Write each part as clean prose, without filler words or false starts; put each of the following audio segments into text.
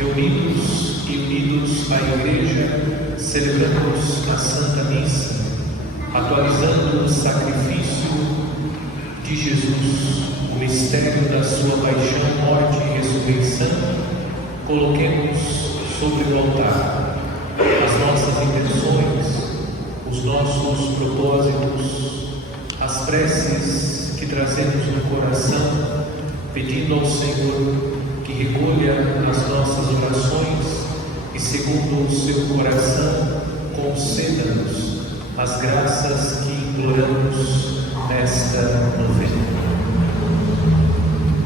reunidos e unidos à Igreja, celebramos a Santa Missa, atualizando o sacrifício de Jesus, o mistério da sua paixão, morte e ressurreição. Coloquemos sobre o altar as nossas intenções, os nossos propósitos, as preces que trazemos no coração, pedindo ao Senhor que recolha as nossas orações e, segundo o seu coração, conceda-nos as graças que imploramos nesta novena.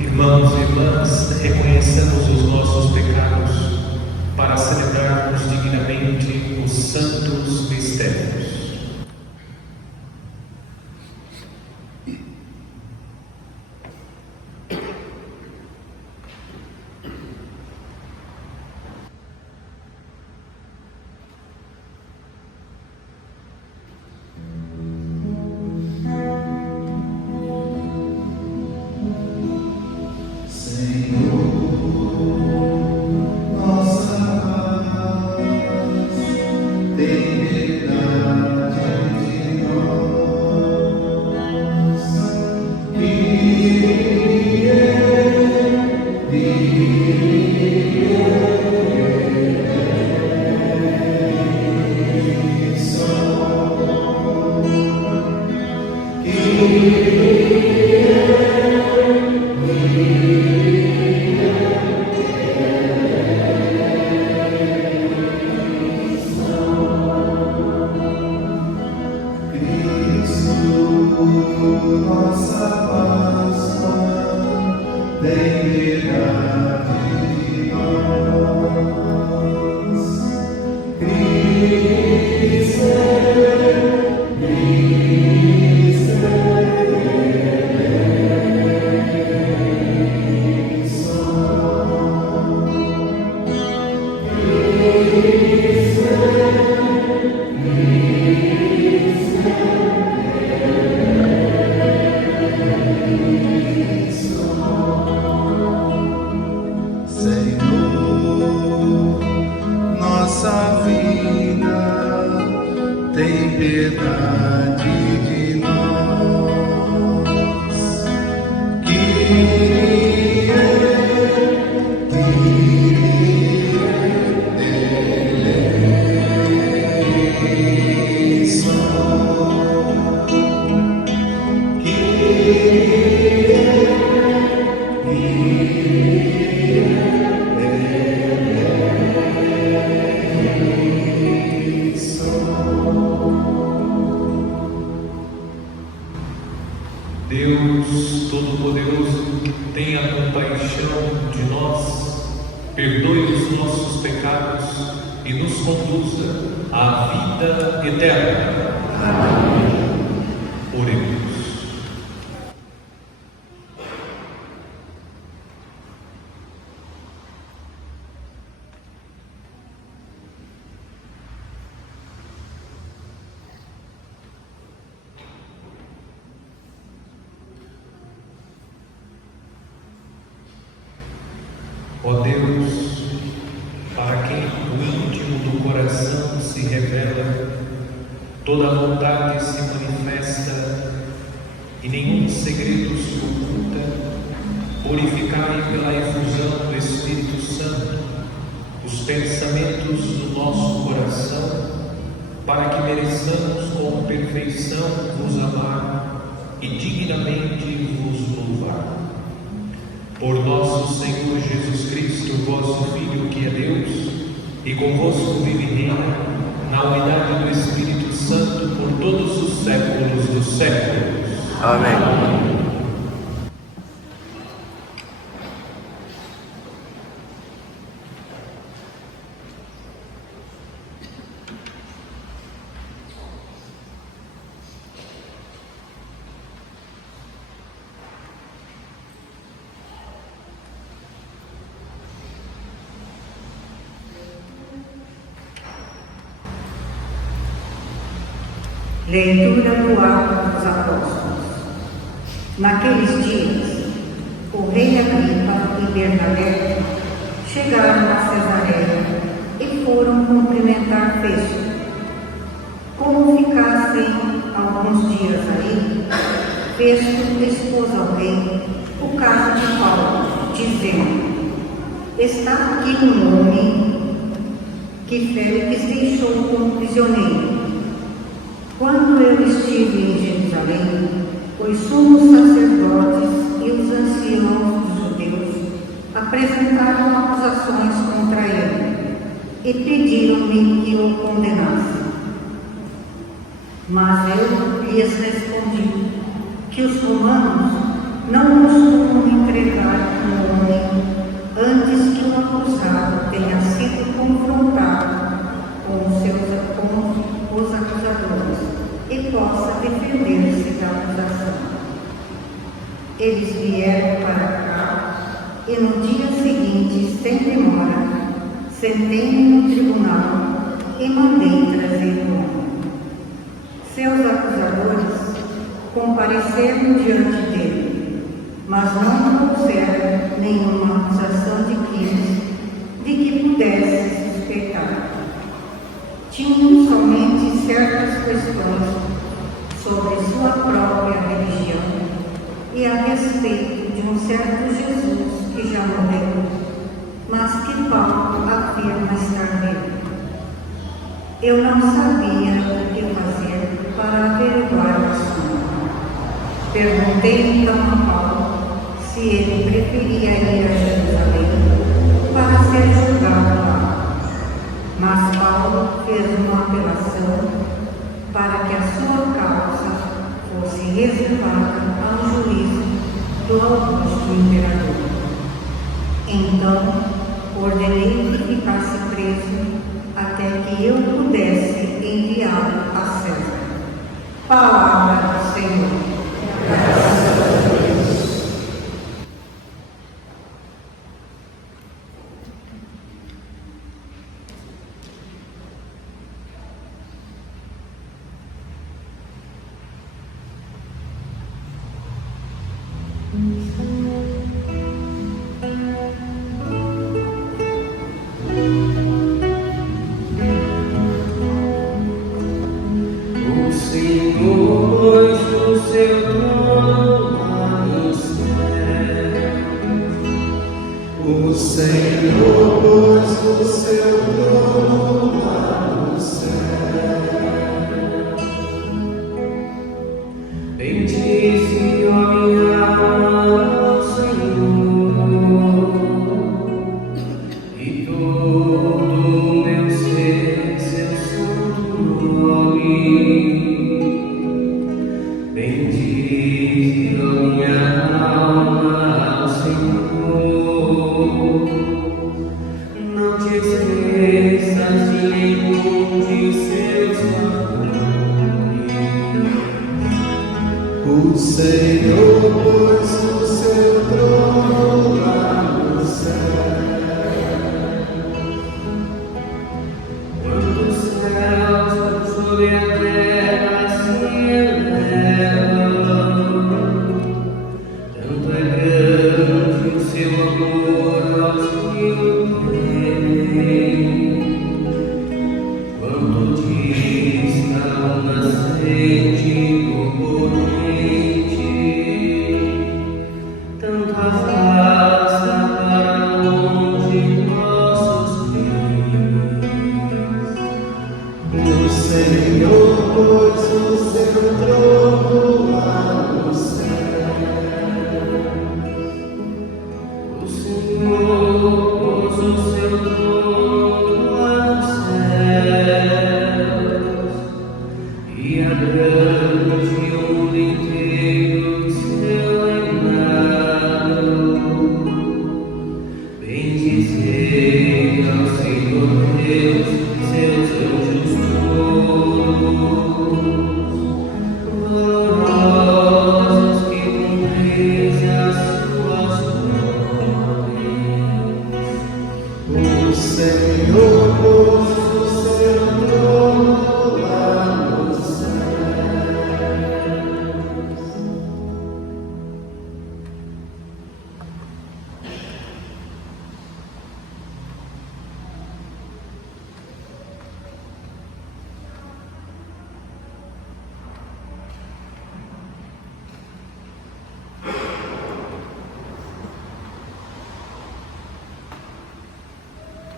Irmãos e irmãs, reconheçamos os nossos pecados para celebrarmos dignamente os santos mistérios. Deus Todo-Poderoso, tenha compaixão de nós, perdoe os nossos pecados e nos conduza à vida eterna. Amém. Oremos. Ó Deus, para quem o íntimo do coração se revela, toda a vontade se manifesta e nenhum segredo se oculta, purificai pela efusão do Espírito Santo os pensamentos do nosso coração, para que mereçamos com perfeição vos amar e dignamente vos louvar. Por nosso Senhor Jesus Cristo, vosso Filho, que é Deus, e convosco vive e reina, na unidade do Espírito Santo, por todos os séculos dos séculos. Amém. Leitura do Atos dos Apóstolos. Naqueles dias, o rei Agripa e Bernabé chegaram a Cesareia e foram cumprimentar Festo. Como ficassem alguns dias aí, Festo expôs ao rei o caso de Paulo, dizendo: está aqui um homem que Félix deixou como prisioneiro. Quando eu estive em Jerusalém, os sumos sacerdotes e os anciãos dos judeus apresentaram acusações contra ele e pediram-me que o condenasse. Mas eu lhes respondi que os romanos não costumam entregar um homem antes que o acusado tenha sido confrontado com os acusadores e possa defender-se da acusação. Eles vieram para cá e no dia seguinte, sem demora, sentei-me no tribunal e mandei trazer o homem. Seus acusadores compareceram diante dele, mas não trouxeram nenhuma acusação de crimes de que pudesse suspeitar. Tinham somente certas questões sobre sua própria religião e a respeito de um certo Jesus que já morreu, mas que Paulo afirma estar vivo. Eu não sabia o que fazer para averiguar o assunto. Perguntei então a Paulo se ele preferia ir a Jerusalém para ser julgado lá. Mas Paulo fez uma apelação para que a sua causa fosse reservada ao juízo do Augusto Imperador. Então, ordenei que ficasse preso até que eu pudesse enviá-lo a César. Palavra do Senhor. Graças a Deus.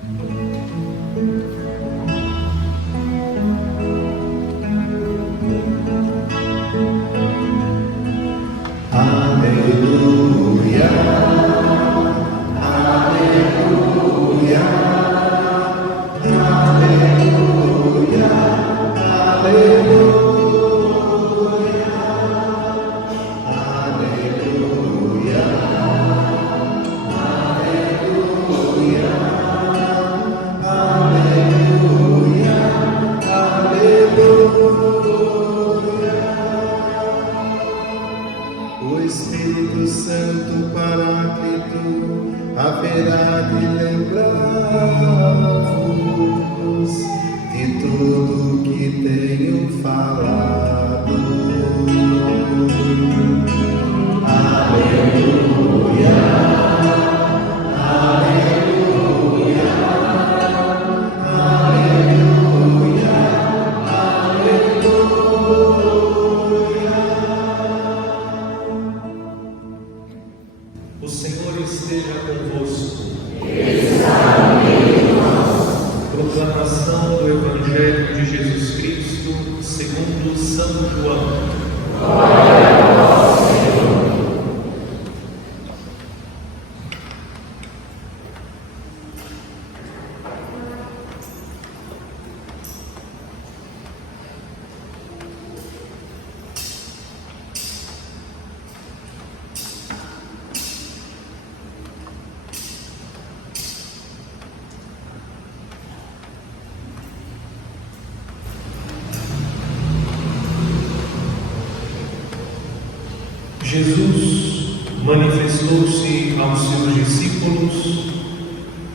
Aleluia, aleluia, aleluia, aleluia, aleluia, aleluia, aleluia, aleluia. O Espírito Santo Paráclito haverá de lembrar-vos de tudo que tenho falado. Aleluia, aleluia, aleluia, aleluia. O Senhor esteja convosco. Proclamação do Evangelho de Jesus Cristo segundo São João. Jesus manifestou-se aos seus discípulos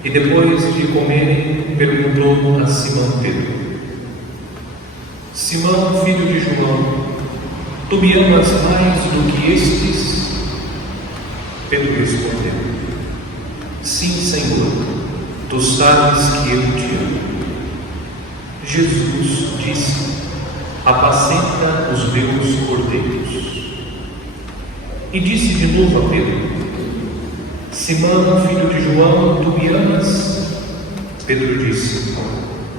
e, depois de comerem, perguntou a Simão Pedro: Simão, filho de João, tu me amas mais do que estes? Pedro respondeu: Sim, Senhor, tu sabes que eu te amo. Jesus disse: Apacenta os meus cordeiros. E disse de novo a Pedro: Simão, filho de João, tu me amas? Pedro disse: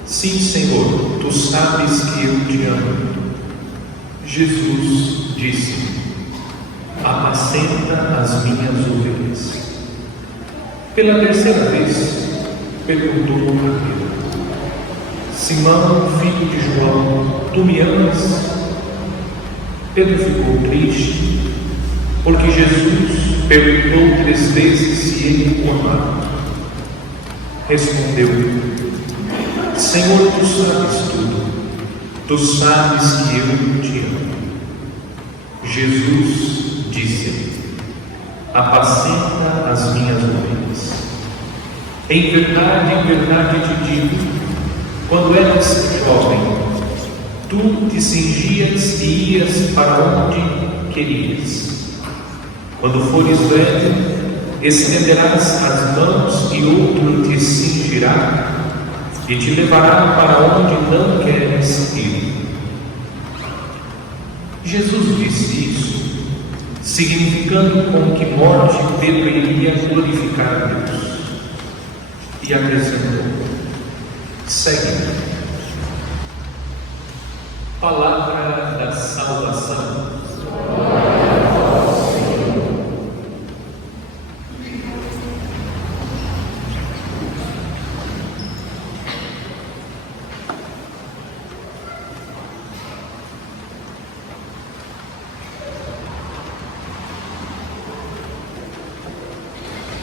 Sim, Senhor, tu sabes que eu te amo. Jesus disse: Apacenta as minhas ovelhas. Pela terceira vez, perguntou a Pedro: Simão, filho de João, tu me amas? Pedro ficou triste, porque Jesus perguntou 3 vezes se ele o amava. Respondeu: Senhor, tu sabes tudo, tu sabes que eu te amo. Jesus disse: Apacenta as minhas ovelhas. Em verdade te digo, quando eras jovem, tu te cingias e ias para onde querias. Quando fores velho, estenderás as mãos e outro te cingirá e te levará para onde não queres ir. Jesus disse isso, significando com que morte Pedro iria glorificar a Deus. E acrescentou: segue-me. Palavra da salvação.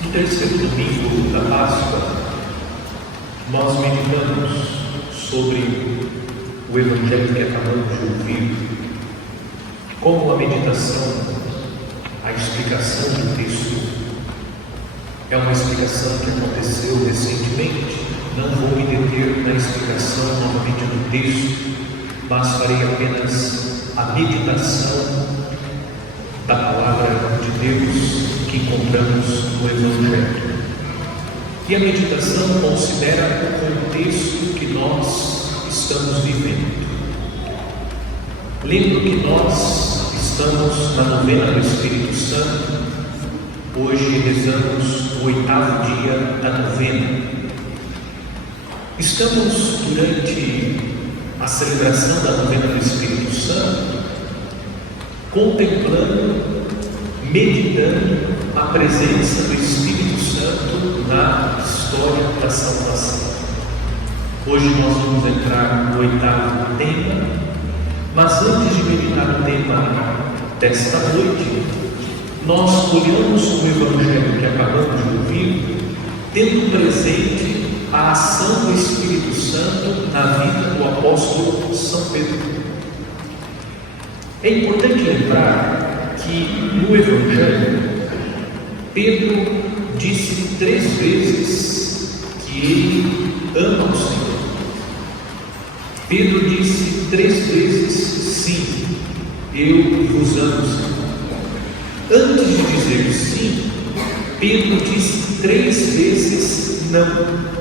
No terceiro domingo da Páscoa, nós meditamos sobre o Evangelho que acabamos de ouvir, como a meditação, a explicação do texto é uma explicação que aconteceu recentemente. Não vou me deter na explicação novamente do texto, mas farei apenas a meditação da palavra de Deus que encontramos no Evangelho. E a meditação considera o contexto que nós estamos vivendo. Lembro que nós estamos na novena do Espírito Santo. Hoje rezamos o 8º dia da novena. Estamos durante a celebração da novena do Espírito Santo, contemplando, meditando a presença do Espírito Santo na história da salvação. Hoje nós vamos entrar no 8º tema, mas antes de meditar no tema desta noite, nós olhamos o Evangelho que acabamos de ouvir, tendo presente a ação do Espírito Santo na vida do apóstolo São Pedro. É importante lembrar que no Evangelho, Pedro disse 3 vezes que ele ama o Senhor. Pedro disse 3 vezes: sim, eu vos amo, Senhor. Antes de dizer sim, Pedro disse 3 vezes não.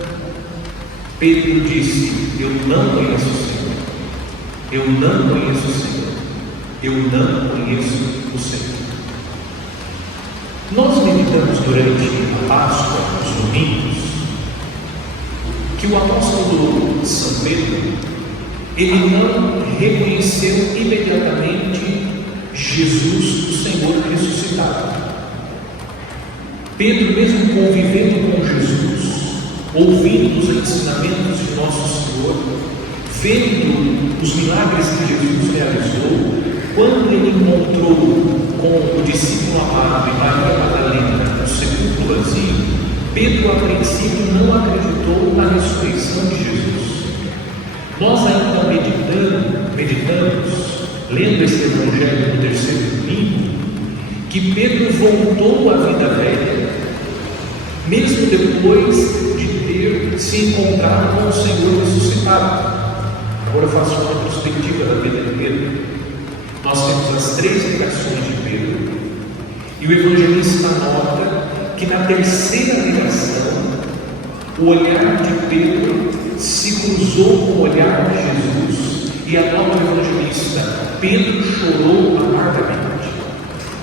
Pedro disse: eu não conheço o Senhor, eu não conheço o Senhor, eu não conheço o Senhor. Nós meditamos durante a Páscoa, os domingos, que o apóstolo São Pedro, ele não reconheceu imediatamente Jesus, o Senhor ressuscitado. Pedro, mesmo convivendo com Jesus, ouvindo os ensinamentos de Nosso Senhor, vendo os milagres que Jesus realizou, quando ele encontrou com o discípulo amado e Maria Madalena o sepulcro vazio, Pedro a princípio não acreditou na ressurreição de Jesus. Nós ainda meditamos, lendo esse Evangelho no 3º domingo, que Pedro voltou à vida velha, mesmo depois de ter se encontrado com o Senhor ressuscitado. Agora eu faço uma retrospectiva da vida de Pedro. Nós temos as 3 ligações de Pedro, e o evangelista nota que na 3ª ligação, o olhar de Pedro se cruzou com o olhar de Jesus, e anota o evangelista: Pedro chorou amargamente.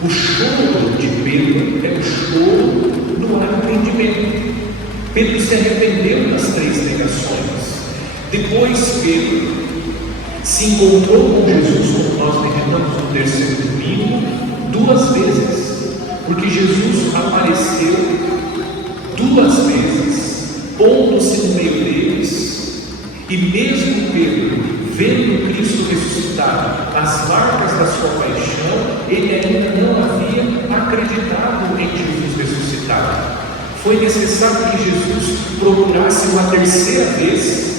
O choro de Pedro é o choro do arrependimento. Pedro se arrependeu das 3 negações. Depois Pedro se encontrou com Jesus, como nós meditamos no 3º domingo, 2 vezes, porque Jesus apareceu 2 vezes, pondo-se no meio deles, e mesmo Pedro, vendo Cristo ressuscitado, as marcas da sua paixão, ele ainda não havia acreditado em Jesus ressuscitado. Foi necessário que Jesus procurasse uma 3ª vez,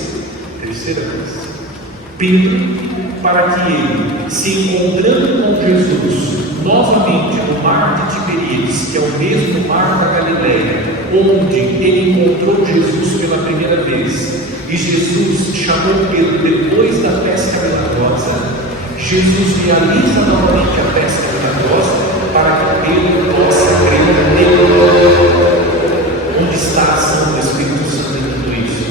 Pedro, para que ele, se encontrando com Jesus novamente no mar de Tiberíades, que é o mesmo mar da Galileia, onde ele encontrou Jesus pela primeira vez, e Jesus chamou Pedro depois da pesca milagrosa, Jesus realiza novamente a pesca milagrosa para que Pedro possa crer nele. Onde está a ação do Espírito Santo em tudo isso?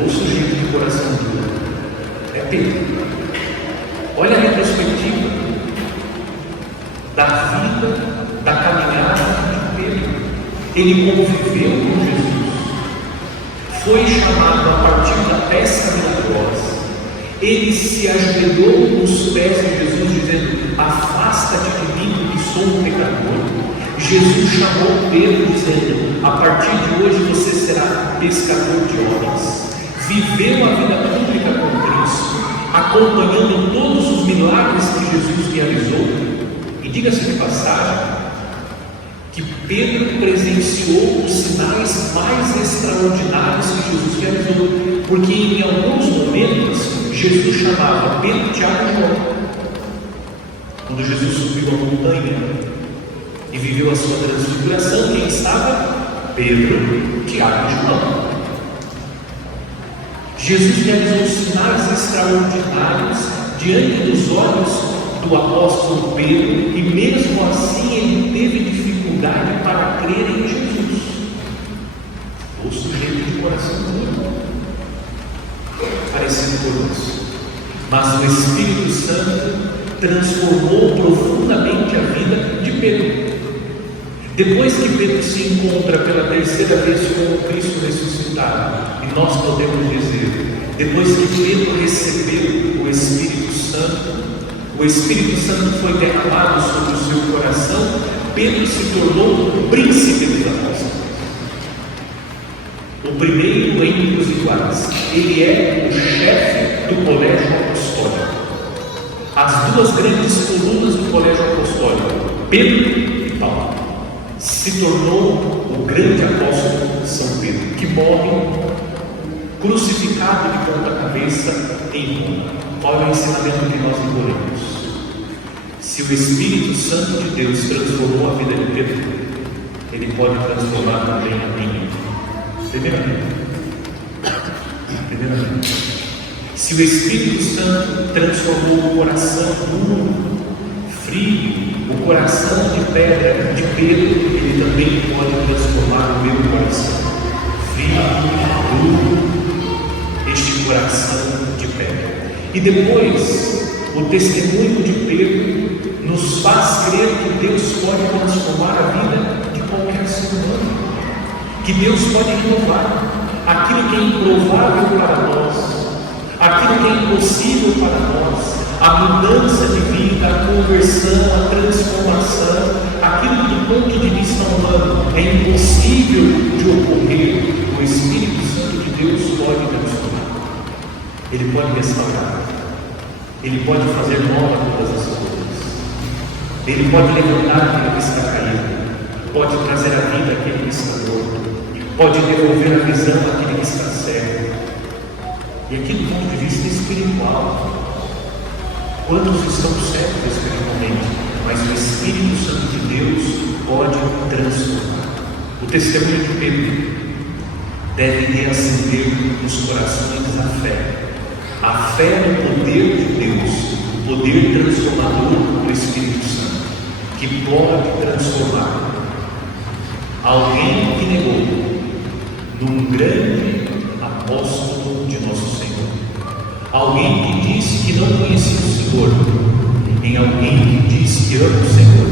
Ou sujeito de coração duro? É Pedro. Olha a retrospectiva da vida, da caminhada de Pedro. Ele conviveu com Jesus, foi chamado a partir da pesca milagrosa, ele se ajoelhou nos pés de Jesus, dizendo: afasta-te de mim, que sou um pecador. Jesus chamou Pedro, dizendo: a partir de hoje você será pescador de homens. Viveu a vida pública com Cristo, acompanhando todos os milagres que Jesus realizou. E diga-se de passagem que Pedro presenciou os sinais mais extraordinários que Jesus realizou, porque em alguns momentos Jesus chamava Pedro, Tiago e João. Quando Jesus subiu a montanha e viveu a sua transfiguração, quem estava? Pedro, Tiago e João. Jesus realizou sinais extraordinários diante dos olhos do apóstolo Pedro, e mesmo assim ele teve dificuldade para crer em Jesus. O sujeito de coração duro, parecido conosco. Mas o Espírito Santo transformou profundamente a vida de Pedro. Depois que Pedro se encontra pela terceira vez com o Cristo ressuscitado, e nós podemos dizer, depois que Pedro recebeu o Espírito Santo foi derramado sobre o seu coração, Pedro se tornou o príncipe dos apóstolos, o primeiro entre os iguais. Ele é o chefe do colégio apostólico. As duas grandes colunas do colégio apostólico, Pedro e Paulo, se tornou o grande apóstolo São Pedro, que morre crucificado de ponta cabeça em Roma. Qual é o ensinamento que nós encolhemos? Se o Espírito Santo de Deus transformou a vida de Pedro, ele pode transformar também a minha. Primeiramente, se o Espírito Santo transformou o coração duro, frio, o coração de pedra de Pedro, ele também pode transformar o meu coração frio, duro, este coração de pedra. E depois, o testemunho de Pedro nos faz crer que Deus pode transformar a vida de qualquer ser humano, que Deus pode renovar aquilo que é improvável para nós, aquilo que é impossível para nós, a mudança de vida, a conversão, a transformação, aquilo que do ponto de vista humano é impossível de ocorrer, o Espírito Santo de Deus pode transformar, ele pode restaurar, ele pode fazer nova todas as coisas, ele pode levantar aquele que está caído, pode trazer a vida àquele que está morto, pode devolver a visão àquele que está cego. E aqui do ponto de vista espiritual, quantos estão cegos espiritualmente, mas o Espírito Santo de Deus pode transformar. O testemunho de Pedro deve reacender nos corações a fé no poder de Deus, o poder transformador do Espírito Santo, que pode transformar alguém que negou num grande apóstolo de nosso Senhor, alguém que disse que não conhecia o Senhor, em alguém que disse que ama o Senhor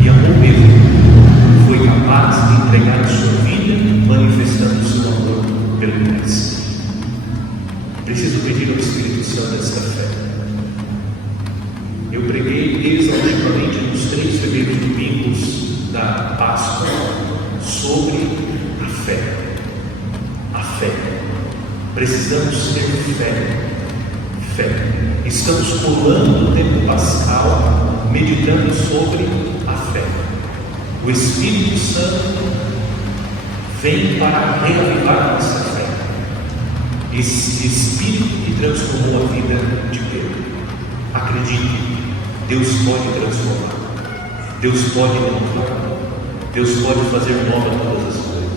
e amou mesmo, foi capaz de entregar a sua vida, manifestando o seu amor pelo Mestre. Preciso pedir ao Espírito Santo esta fé. Eu preguei exaustivamente nos 3 primeiros domingos da Páscoa sobre a fé. A fé. Precisamos ter fé. Estamos pulando o tempo pascal, meditando sobre a fé. O Espírito Santo vem para reavivar nossa fé. Esse Espírito que transformou a vida de Pedro. Acredite, Deus pode transformar, Deus pode renovar, Deus pode fazer nova todas as coisas.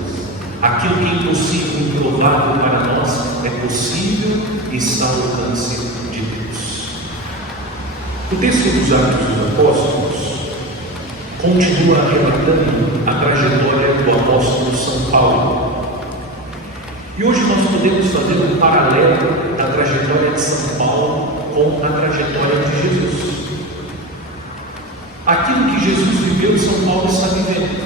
Aquilo que é impossível e improvável para nós é possível e está ao alcance de Deus. O texto dos Atos dos Apóstolos continua relatando a trajetória do apóstolo São Paulo. E hoje nós podemos fazer um paralelo da trajetória de São Paulo com a trajetória de Jesus. Aquilo que Jesus viveu, São Paulo está vivendo.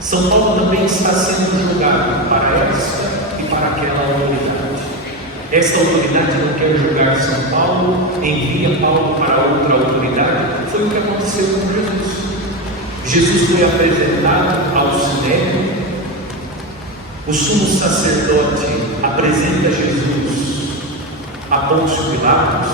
São Paulo também está sendo julgado para esta e para aquela autoridade. Essa autoridade não quer julgar São Paulo, envia Paulo para outra autoridade. Foi o que aconteceu com Jesus. Jesus foi apresentado ao Sinédrio. O sumo sacerdote apresenta Jesus a Pôncio Pilatos.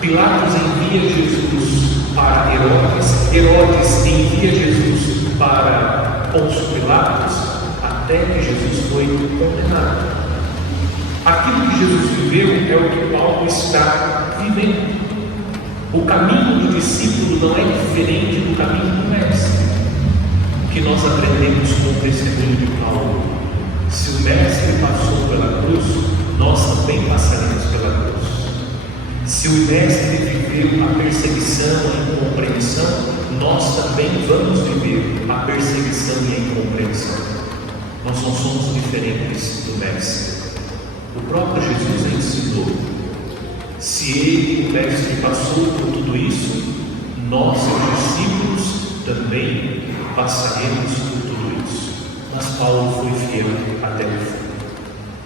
Pilatos envia Jesus para Herodes. Herodes envia Jesus para Pôncio Pilatos, até que Jesus foi condenado. Aquilo que Jesus viveu é o que Paulo está vivendo. O caminho do discípulo não é diferente do caminho do mestre. O que nós aprendemos com o testemunho de Paulo: se o mestre passou pela cruz, nós também passaremos pela cruz. Se o mestre viveu a perseguição e a incompreensão, nós também vamos viver a perseguição e a incompreensão. Nós não somos diferentes do mestre. O próprio Jesus ensinou: se ele, o mestre, passou por tudo isso, nós, seus discípulos, também passaremos por tudo isso. Mas Paulo foi fiel até o fim.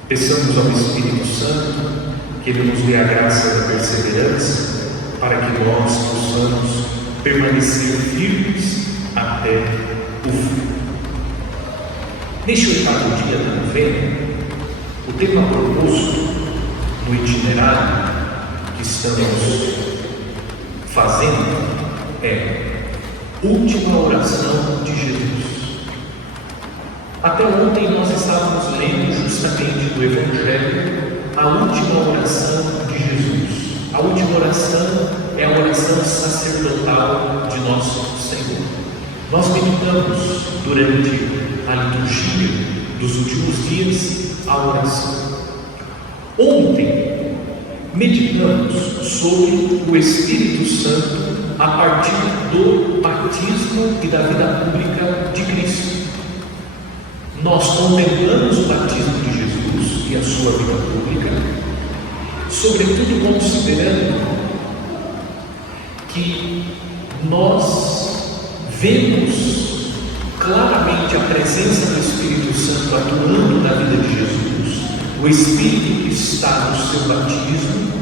Peçamos ao Espírito Santo que Ele nos dê a graça da perseverança, para que nós possamos permanecer firmes até o fim. Neste oitavo dia da novena, o tema proposto no itinerário que estamos fazendo é Última Oração de Jesus. Até ontem nós estávamos lendo justamente do Evangelho a última oração de Jesus. A última oração é a oração sacerdotal de nosso Senhor. Nós meditamos durante a liturgia dos últimos dias a oração. Ontem meditamos sobre o Espírito Santo a partir do batismo e da vida pública de Cristo. Nós contemplamos o batismo de Jesus e a sua vida pública, sobretudo considerando que nós vemos claramente a presença do Espírito Santo atuando na vida de Jesus, o Espírito que está no seu batismo,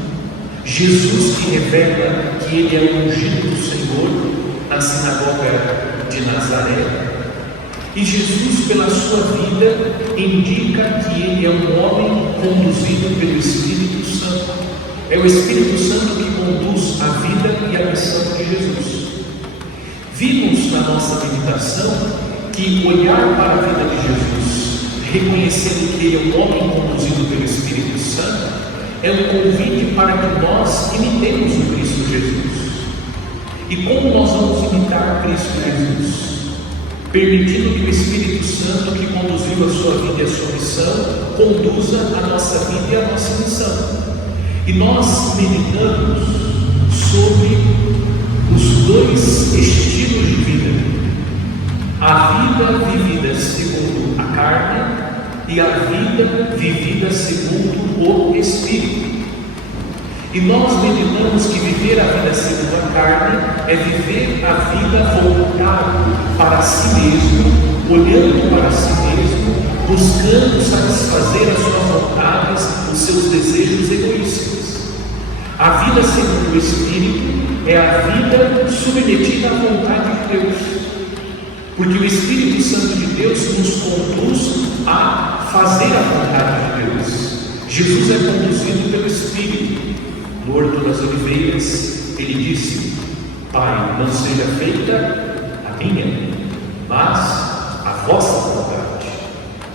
Jesus que revela que Ele é o ungido do Senhor na sinagoga de Nazaré, e Jesus, pela sua vida, indica que Ele é um homem conduzido pelo Espírito Santo. É o Espírito Santo que conduz a vida e a missão de Jesus. Vimos na nossa meditação que olhar para a vida de Jesus, reconhecendo que Ele é um homem conduzido pelo Espírito Santo, é um convite para que nós imitemos o Cristo Jesus. E como nós vamos imitar Cristo Jesus? Permitindo que o Espírito Santo, que conduziu a sua vida e a sua missão, conduza a nossa vida e a nossa missão. E nós meditamos sobre os dois estilos de vida: a vida vivida segundo a carne e a vida vivida segundo o Espírito. E nós meditamos que viver a vida segundo a carne é viver a vida voltado para si mesmo, olhando para si mesmo, buscando satisfazer as suas vontades, os seus desejos egoístas. A vida segundo o Espírito é a vida submetida à vontade de Deus, porque o Espírito Santo de Deus nos conduz a fazer a vontade de Deus. Jesus é conduzido pelo Espírito. No Horto das Oliveiras, ele disse: Pai, não seja feita a minha, mas a vossa vontade.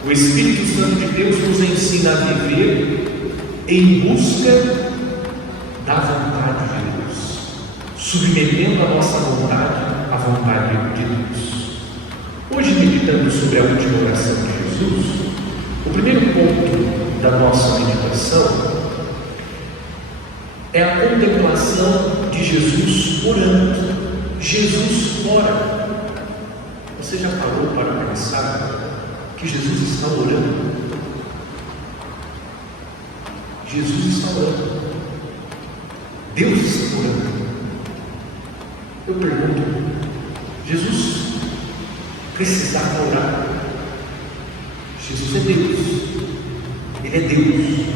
O Espírito Santo de Deus nos ensina a viver em busca da vontade de Deus, submetendo a nossa vontade à vontade de Deus. Hoje, meditando sobre a última oração de Jesus, o primeiro ponto da nossa meditação é a contemplação de Jesus orando. Jesus ora. Você já parou para pensar que Jesus está orando? Jesus está orando. Deus está orando. Eu pergunto: Jesus precisava orar? Jesus é Deus. Ele é Deus,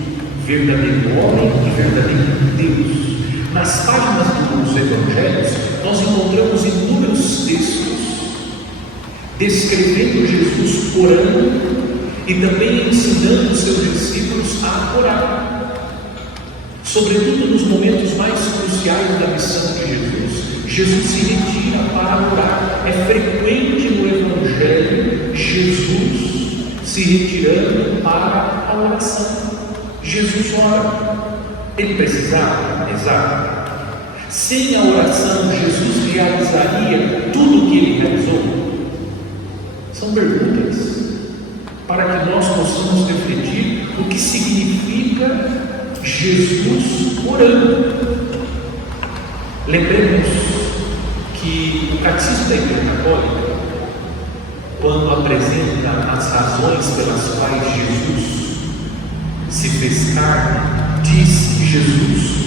verdadeiro homem e verdadeiro Deus. Nas páginas dos Evangelhos, nós encontramos inúmeros textos descrevendo Jesus orando e também ensinando os seus discípulos a orar. Sobretudo nos momentos mais cruciais da missão de Jesus, Jesus se retira para orar. É frequente no Evangelho Jesus se retirando para a oração. Jesus ora. Ele precisava? Exato. Sem a oração, Jesus realizaria tudo o que ele realizou? São perguntas para que nós possamos refletir o que significa Jesus orando. Lembremos que o Catecismo da Igreja Católica, quando apresenta as razões pelas quais Jesus se fez carne, diz que Jesus,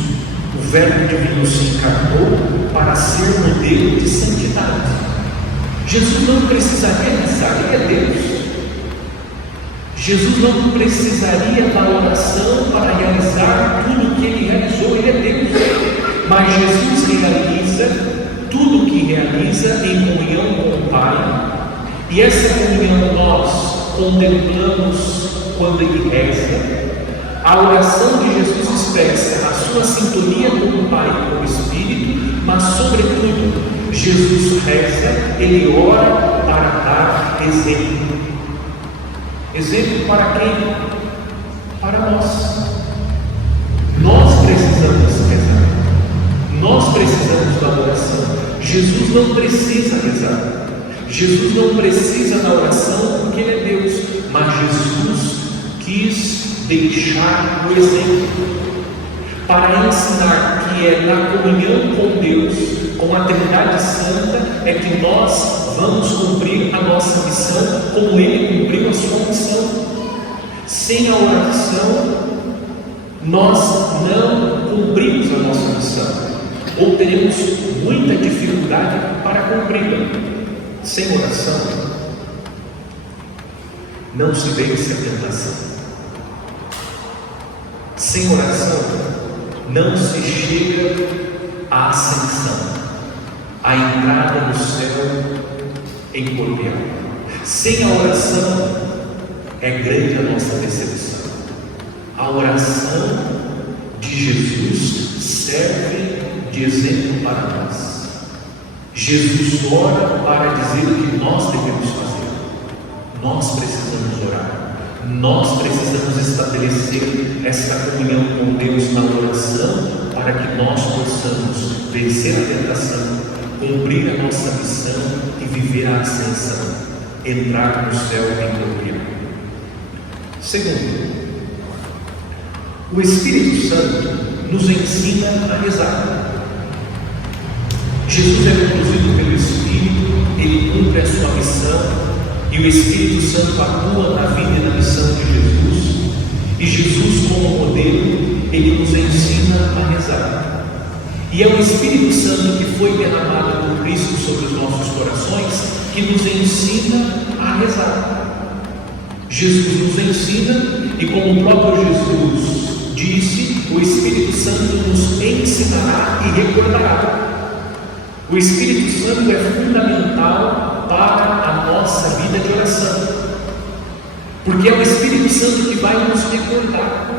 o Verbo divino, se encarnou para ser modelo de santidade. Jesus não precisaria rezar, ele é Deus. Jesus não precisaria da oração para realizar tudo o que ele realizou, ele é Deus. Mas Jesus realiza tudo o que realiza em comunhão com o Pai, e essa comunhão nós contemplamos quando ele reza. A oração de Jesus expressa a sua sintonia com o Pai e com o Espírito, mas sobretudo, Jesus reza, ele ora para dar exemplo. Exemplo para quem? Para nós. Nós precisamos rezar. Nós precisamos da oração. Jesus não precisa rezar. Jesus não precisa da oração porque ele é Deus. Mas Jesus quis deixar o exemplo para ensinar que é na comunhão com Deus, com a Trindade Santa, é que nós vamos cumprir a nossa missão como ele cumpriu a sua missão. Sem a oração, nós não cumprimos a nossa missão, ou teremos muita dificuldade para cumpri-la. Sem oração, não se vence a tentação. Sem oração, não se chega à ascensão, à entrada no céu em corpo e alma. Sem a oração, é grande a nossa decepção. A oração de Jesus serve de exemplo para nós. Jesus ora para dizer o que nós devemos fazer. Nós precisamos orar. Nós precisamos estabelecer esta comunhão com Deus na oração para que nós possamos vencer a tentação, cumprir a nossa missão e viver a ascensão, entrar no céu em glória. Segundo, o Espírito Santo nos ensina a rezar. Jesus é conduzido pelo Espírito, ele cumpre a sua missão, e o Espírito Santo atua na vida e na missão de Jesus, e Jesus, como modelo, ele nos ensina a rezar. E é o Espírito Santo que foi derramado por Cristo sobre os nossos corações que nos ensina a rezar. Jesus nos ensina, e como o próprio Jesus disse, o Espírito Santo nos ensinará e recordará. O Espírito Santo é fundamental para a nossa vida de oração, porque é o Espírito Santo que vai nos recordar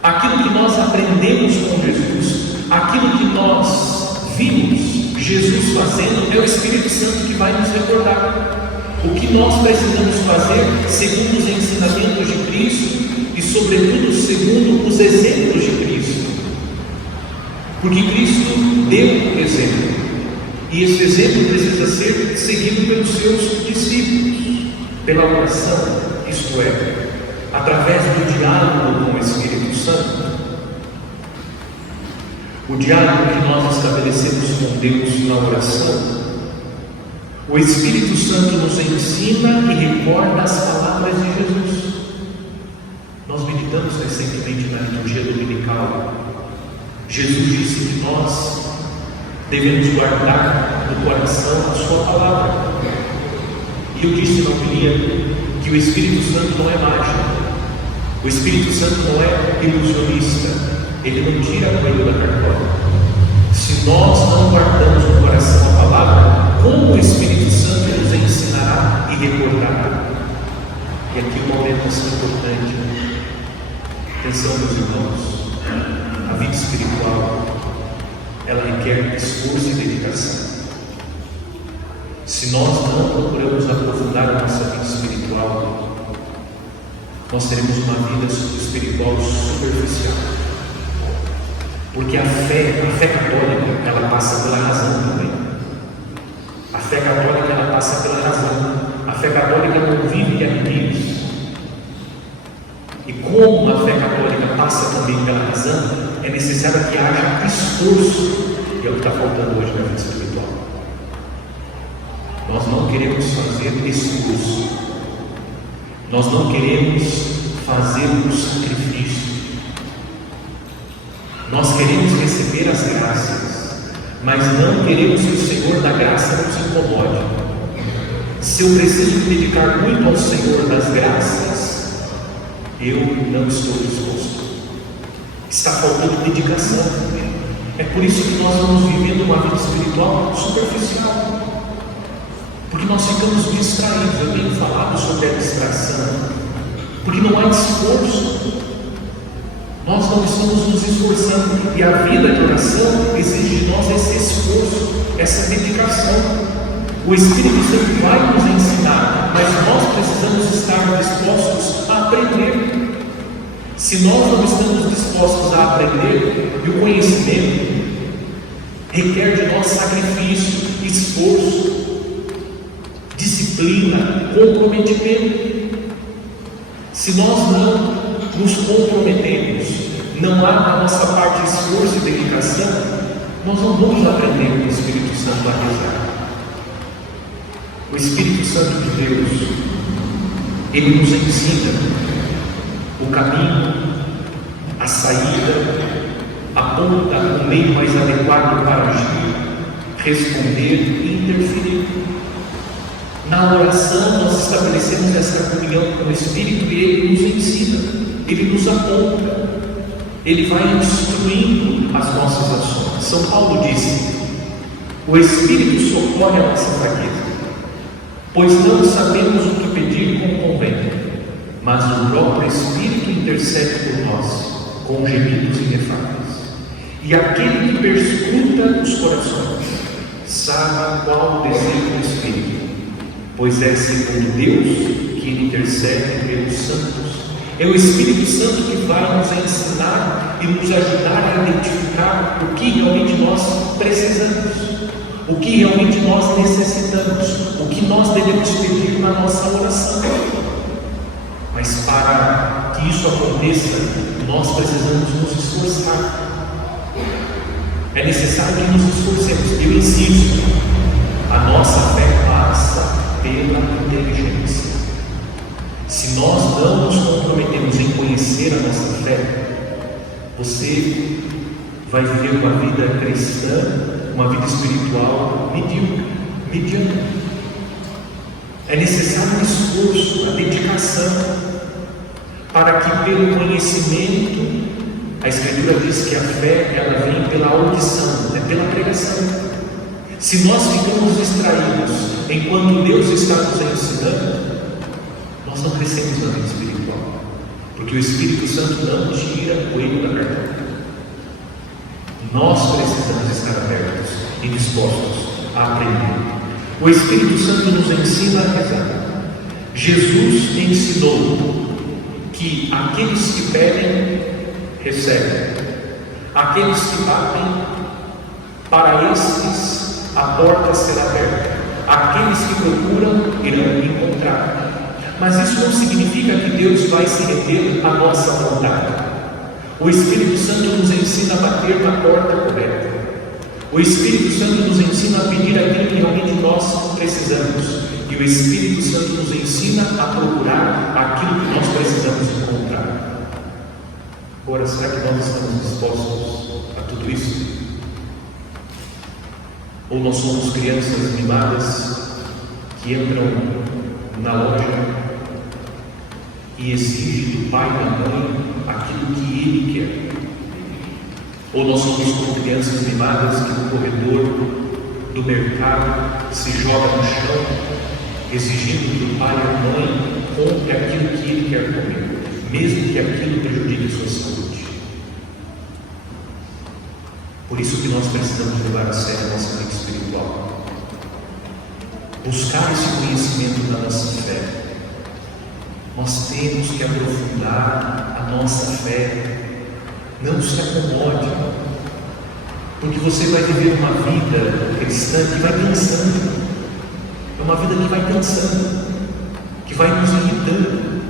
aquilo que nós aprendemos com Jesus, aquilo que nós vimos Jesus fazendo. É o Espírito Santo que vai nos recordar o que nós precisamos fazer segundo os ensinamentos de Cristo e, sobretudo, segundo os exemplos de Cristo, porque Cristo deu o exemplo, e esse exemplo precisa ser seguido pelos seus discípulos, pela oração, isto é, através do diálogo com o Espírito Santo. O diálogo que nós estabelecemos com Deus na oração, o Espírito Santo nos ensina e recorda as palavras de Jesus. Nós meditamos recentemente na liturgia dominical. Jesus disse que nós devemos guardar no coração a sua palavra. E eu disse na homilia que o Espírito Santo não é mágico, o Espírito Santo não é ilusionista, ele não tira coelho da cartola. Se nós não guardamos no coração a palavra, como o Espírito Santo nos ensinará e recordará? E aqui uma orientação importante. Atenção, meus irmãos, a vida espiritual, ela requer esforço e dedicação. Se nós não procuramos aprofundar a nossa vida espiritual, nós teremos uma vida espiritual superficial. Porque a fé católica, ela passa pela razão também. A fé católica, ela passa pela razão. A fé católica não vive de arrepios. E como a fé católica passa também pela razão, é necessário que haja esforço, e é o que está faltando hoje na vida espiritual. Nós não queremos fazer esforço, nós não queremos fazer um sacrifício, nós queremos receber as graças, mas não queremos que o Senhor da graça nos incomode. Se eu preciso me dedicar muito ao Senhor das graças, eu não estou disposto. Está faltando dedicação. É por isso que nós vamos vivendo uma vida espiritual superficial. Porque nós ficamos distraídos. Eu tenho falado sobre a distração. Porque não há esforço. Nós não estamos nos esforçando. E a vida de oração exige de nós esse esforço, essa dedicação. O Espírito Santo vai nos ensinar, mas nós precisamos estar dispostos a aprender. Se nós não estamos dispostos a aprender, e o conhecimento requer de nós sacrifício, esforço, disciplina, comprometimento. Se nós não nos comprometemos, não há da nossa parte esforço e dedicação, nós não vamos aprender com o Espírito Santo a rezar. O Espírito Santo de Deus, ele nos ensina o caminho, a saída, aponta o meio mais adequado para agir, responder e interferir. Na oração nós estabelecemos essa comunhão com o Espírito e ele nos ensina, ele nos aponta, ele vai instruindo as nossas ações. São Paulo disse: o Espírito socorre a nossa fraqueza, pois não sabemos o que pedir como convém, mas o próprio Espírito intercede por nós com gemidos inefáveis. E aquele que perscruta os corações sabe qual o desejo do Espírito, pois é segundo Deus que ele intercede pelos santos. É o Espírito Santo que vai nos ensinar e nos ajudar a identificar o que realmente nós precisamos, o que realmente nós necessitamos, o que nós devemos pedir na nossa oração. Mas para que isso aconteça, nós precisamos nos esforçar. É necessário que nos esforcemos. Eu insisto, a nossa fé passa pela inteligência. Se nós não nos comprometemos em conhecer a nossa fé, você vai viver uma vida cristã, uma vida espiritual mediana. É necessário um esforço, a dedicação, para que pelo conhecimento, a Escritura diz que a fé ela vem pela audição, é pela pregação. Se nós ficamos distraídos enquanto Deus está nos ensinando, nós não crescemos na vida espiritual, porque o Espírito Santo não tira o coelho da cartola. Nós precisamos estar abertos e dispostos a aprender. O Espírito Santo nos ensina a rezar. Jesus ensinou que aqueles que pedem, recebem. Aqueles que batem, para estes a porta será aberta. Aqueles que procuram irão encontrar. Mas isso não significa que Deus vai se render à nossa vontade. O Espírito Santo nos ensina a bater na porta correta. O Espírito Santo nos ensina a pedir aquilo que realmente nós precisamos. E o Espírito Santo nos ensina a procurar aquilo que nós precisamos encontrar. Agora, será que nós estamos dispostos a tudo isso? Ou nós somos crianças mimadas que entram na loja e exigem do pai e da mãe aquilo que ele quer? Ou nós somos como crianças mimadas que no corredor do mercado se joga no chão, exigindo que o pai e a mãe compre aquilo que ele quer comer, mesmo que aquilo prejudique a sua saúde? Por isso que nós precisamos levar a sério a nossa vida espiritual, buscar esse conhecimento da nossa fé. Nós temos que aprofundar a nossa fé. Não se acomode, porque você vai viver uma vida cristã que vai cansando. É uma vida que vai cansando, que vai nos irritando,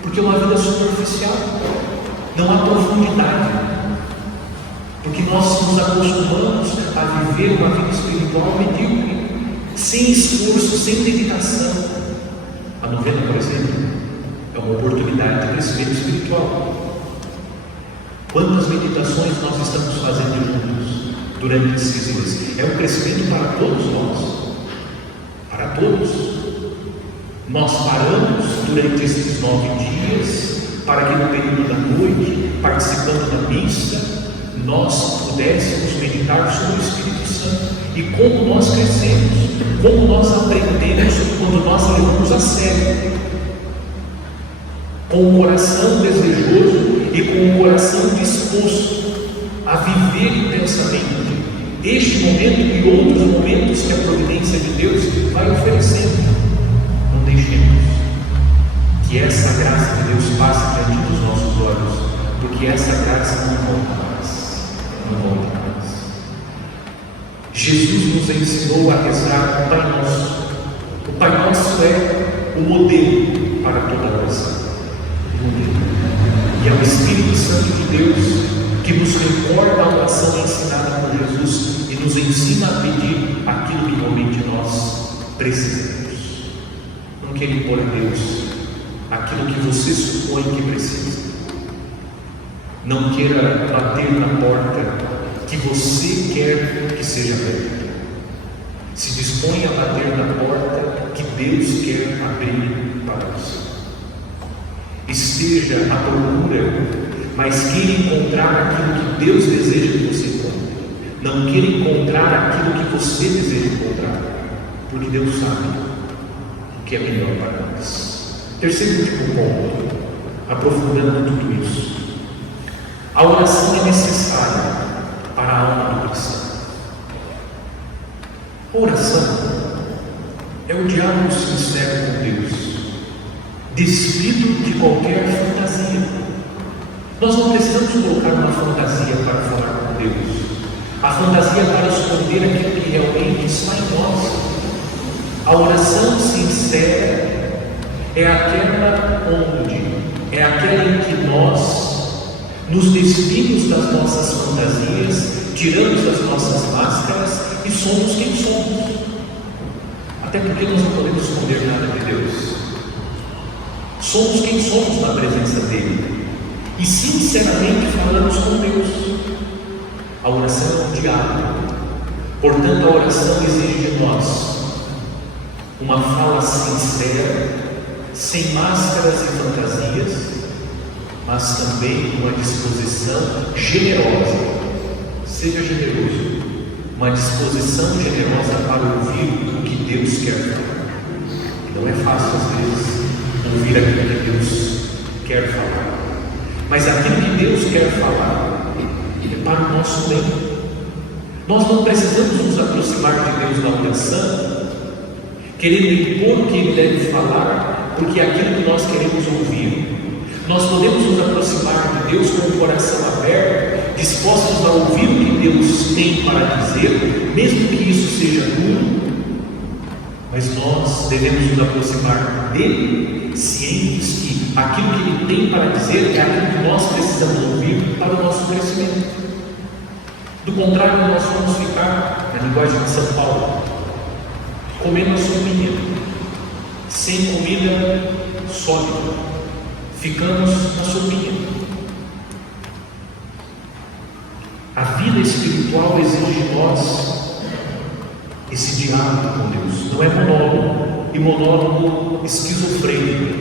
porque é uma vida superficial, não há profundidade, porque nós nos acostumamos a viver uma vida espiritual medíocre, sem esforço, sem dedicação. A novena, por exemplo, é uma oportunidade de crescimento espiritual. Quantas meditações nós estamos fazendo juntos durante esses dias? É um crescimento para todos nós, para todos. Nós paramos durante esses 9 dias para que no período da noite, participando da missa, nós pudéssemos meditar sobre o Espírito Santo e como nós crescemos, como nós aprendemos quando nós levamos a sério, com o coração desejoso e com o coração disposto a viver intensamente este momento e outros momentos que a providência de Deus vai oferecendo. Não deixemos que essa graça de Deus passe diante dos nossos olhos, porque essa graça não volta mais. Não volta mais. Jesus nos ensinou a rezar o Pai Nosso. O Pai Nosso é o modelo para toda a oração. E é o Espírito Santo de Deus que nos recorda a oração ensinada por Jesus e nos ensina a pedir aquilo que realmente nós precisamos. Não queira impor a Deus aquilo que você supõe que precisa. Não queira bater na porta que você quer que seja aberta. Se disponha a bater na porta que Deus quer abrir para você. Esteja à procura, mas queira encontrar aquilo que Deus deseja que você encontre. Não queira encontrar aquilo que você deseja encontrar, porque Deus sabe o que é melhor para nós. Terceiro e último ponto, aprofundando tudo isso. A oração é necessária para a alma do cristão. A oração é o diálogo sincero com Deus, despido de qualquer fantasia. Nós não precisamos colocar uma fantasia para falar com Deus. A fantasia é para esconder aquilo que realmente está em nós. A oração sincera é aquela onde, é aquela em que nós nos despimos das nossas fantasias, tiramos as nossas máscaras e somos quem somos. Até porque nós não podemos esconder nada de Deus. Somos quem somos na presença dEle. E sinceramente falamos com Deus. A oração é um diálogo. Portanto, a oração exige de nós uma fala sincera, sem máscaras e fantasias, mas também uma disposição generosa. Seja generoso. Uma disposição generosa para ouvir o que Deus quer falar. Não é fácil, às vezes, ouvir aquilo que Deus quer falar. Mas aquilo que Deus quer falar é para o nosso bem. Nós não precisamos nos aproximar de Deus na oração, querendo impor o que Ele deve falar, porque é aquilo que nós queremos ouvir. Nós podemos nos aproximar de Deus com o coração aberto, dispostos a ouvir o que Deus tem para dizer, mesmo que isso seja duro, mas nós devemos nos aproximar dele, cientes que aquilo que Ele tem para dizer é aquilo que nós precisamos ouvir para o nosso crescimento. Do contrário, nós vamos ficar, na linguagem de São Paulo, comendo a sopinha, sem comida sólida, ficamos na sopinha. A vida espiritual exige de nós esse diálogo com Deus. Não é monólogo, e monólogo esquizofrênico.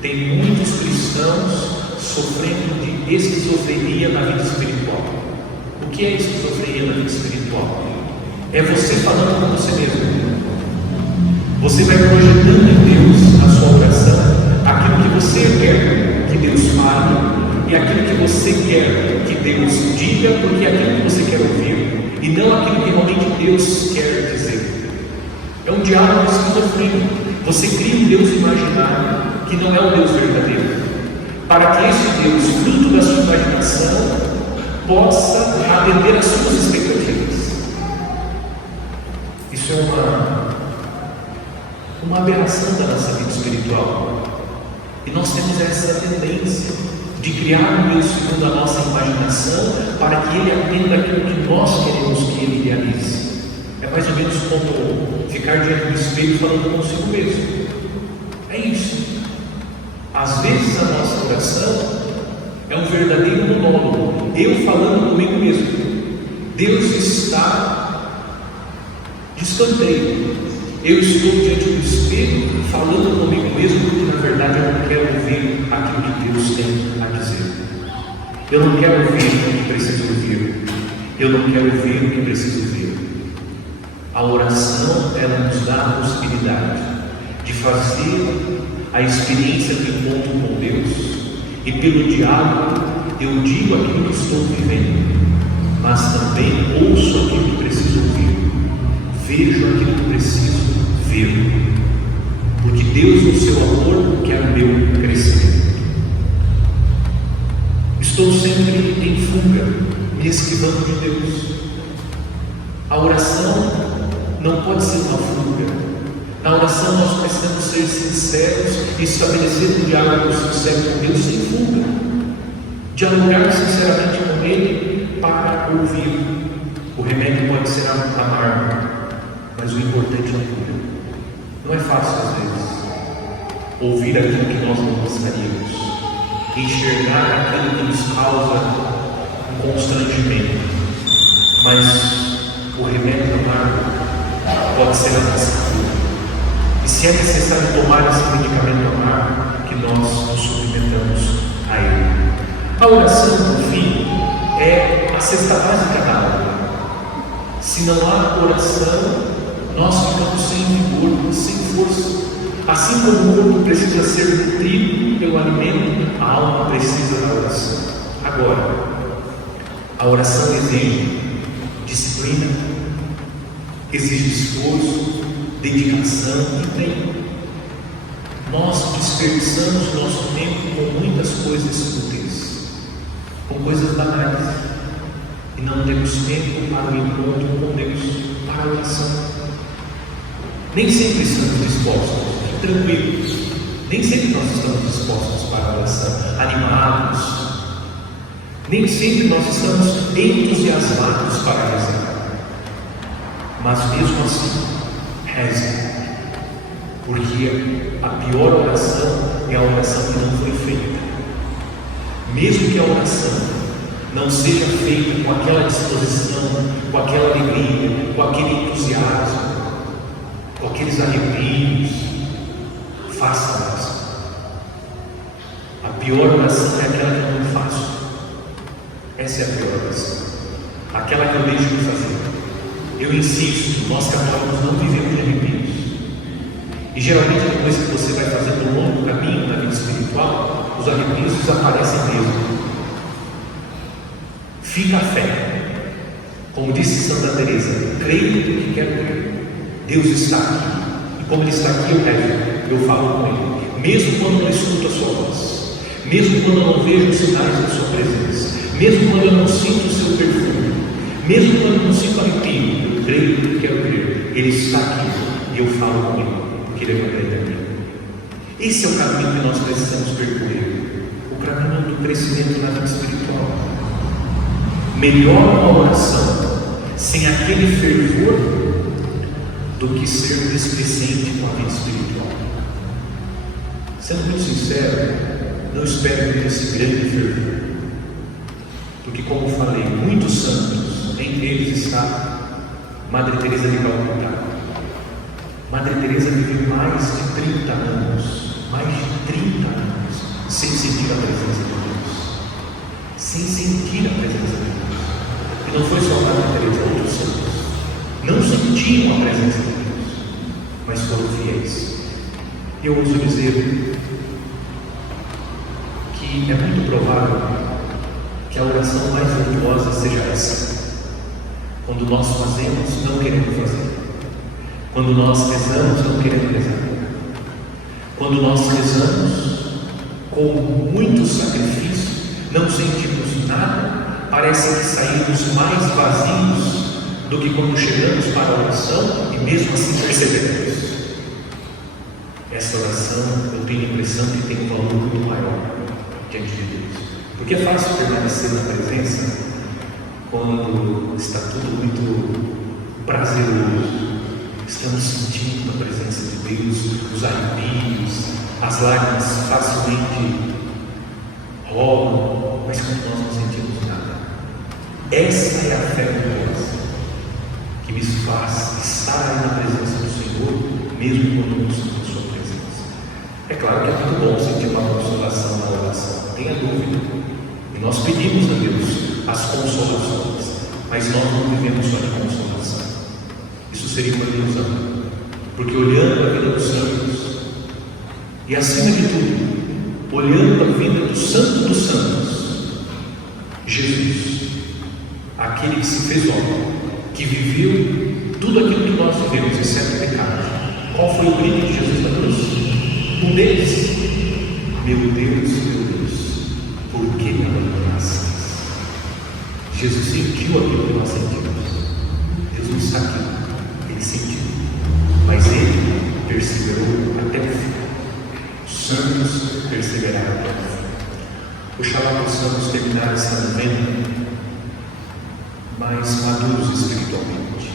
Tem muitos cristãos sofrendo de esquizofrenia na vida espiritual. O que é esquizofrenia na vida espiritual? É você falando com você mesmo. Você vai projetando em Deus, na sua oração, aquilo que você quer que Deus fale e aquilo que você quer que Deus diga, porque é aquilo que você quer ouvir e não aquilo que realmente Deus quer dizer. É um diálogo esquizofrênico. Você cria um Deus imaginário que não é o Deus verdadeiro, para que esse Deus, fruto da sua imaginação, possa atender às suas expectativas. Isso é uma aberração da nossa vida espiritual. E nós temos essa tendência de criar um Deus segundo a nossa imaginação, para que Ele atenda aquilo que nós queremos que Ele realize. É mais ou menos como ficar diante do espelho falando consigo mesmo. É isso. Às vezes a nossa oração é um verdadeiro monólogo, eu falando comigo mesmo. Deus está de escanteio. eu estou diante do espelho falando comigo mesmo, porque na verdade eu não quero ouvir aquilo que Deus tem a dizer. Eu não quero ouvir o que preciso ouvir. Eu não quero ouvir o que preciso ouvir. A oração, ela nos dá a possibilidade de fazer a experiência do encontro com Deus, e pelo diálogo eu digo aquilo que estou vivendo, mas também ouço aquilo que preciso ouvir, vejo aquilo que preciso ver, porque Deus, no seu amor, quer o meu crescimento. Estou sempre em fuga, me esquivando de Deus. A oração não pode ser uma fuga. Na oração nós precisamos ser sinceros e estabelecer um diálogo sincero com Deus sem fuga. Dialogar sinceramente com Ele para ouvir. O remédio pode ser amargo, mas o importante é ouvir. Não é fácil às vezes ouvir aquilo que nós não gostaríamos, enxergar aquilo que nos causa um constrangimento, mas o remédio amargo pode ser a nossa cura. E se é necessário tomar esse medicamento amargo, que nós nos submetamos a ele. A oração, no fim, é a cesta básica da alma. Se não há oração, nós ficamos sem vigor, sem força. Assim como o corpo precisa ser nutrido pelo alimento, a alma precisa da oração. Agora, a oração exige disciplina, exige esforço, dedicação e tempo. Nós desperdiçamos nosso tempo com muitas coisas úteis, com coisas banais, e não temos tempo para o encontro com Deus, para a oração. Nem sempre estamos dispostos, fique tranquilo, nem sempre nós estamos dispostos para a oração, animados, nem sempre nós estamos entusiasmados para rezar, mas mesmo assim, reze, porque a pior oração é a oração que não foi feita. Mesmo que a oração não seja feita com aquela disposição, com aquela alegria, com aquele entusiasmo, com aqueles arrepios, faça a oração. A pior oração é aquela que eu não faço. Essa é a pior oração, aquela que eu deixo de fazer. Eu insisto, nós católicos não vivemos de arrepios. E geralmente depois que você vai fazendo um longo caminho na vida espiritual, os arrepios desaparecem mesmo. Fica a fé. Como disse Santa Teresa, creio porque quero crer. Deus está aqui. E como Ele está aqui, eu rezo, eu falo com Ele. Mesmo quando não escuto a sua voz, mesmo quando eu não vejo os sinais da sua presença, mesmo quando eu não sinto o seu perfume, mesmo quando eu não sinto arrepio, eu creio porque quero crer. Ele está aqui e eu falo com Ele, porque Ele é verdadeiro. Esse é o caminho que nós precisamos percorrer, o caminho do crescimento na vida espiritual. Melhor uma oração sem aquele fervor do que ser displicente com a vida espiritual. Sendo muito sincero, não espero ter esse grande fervor, porque, como falei, muitos santos, entre eles está Madre Teresa de Calcutá. Madre Teresa viveu mais de 30 anos, sem sentir a presença de Deus, sem sentir a presença de Deus. E não foi só a Madre Teresa, outros santos não sentiam a presença de Deus, mas foram fiéis. Eu ouso dizer que é muito provável que a oração mais virtuosa seja essa, quando nós fazemos não querendo fazer, quando nós rezamos não querendo rezar, quando nós rezamos com muito sacrifício, não sentimos nada, parece que saímos mais vazios do que quando chegamos para a oração e mesmo assim percebemos. Essa oração, eu tenho a impressão que tem um valor muito maior diante de Deus, porque é fácil permanecer na presença quando está tudo muito prazeroso, estamos sentindo a presença de Deus, os arrepios, as lágrimas facilmente rolam, mas quando nós não sentimos nada. Essa é a fé gloriosa que me faz estar aí na presença do Senhor mesmo quando buscamos a sua presença. É claro que é muito bom sentir uma consolação na oração, não tenha dúvida. E nós pedimos a Deus as consolações, mas nós não vivemos só de consolação. Isso seria uma ilusão, porque olhando a vida dos santos, e acima de tudo, olhando a vida do Santo dos Santos, Jesus, aquele que se fez homem, que viveu tudo aquilo que nós vivemos, exceto o pecado. Qual foi o grito de Jesus na cruz? Um deles: meu Deus, por que me abandonaste? Jesus sentiu aquilo que nós sentimos. Jesus sabia, ele sentiu, mas ele perseverou até o fim. Os santos perseveraram até o fim. Oxalá possamos terminar essa novena mais maduros espiritualmente.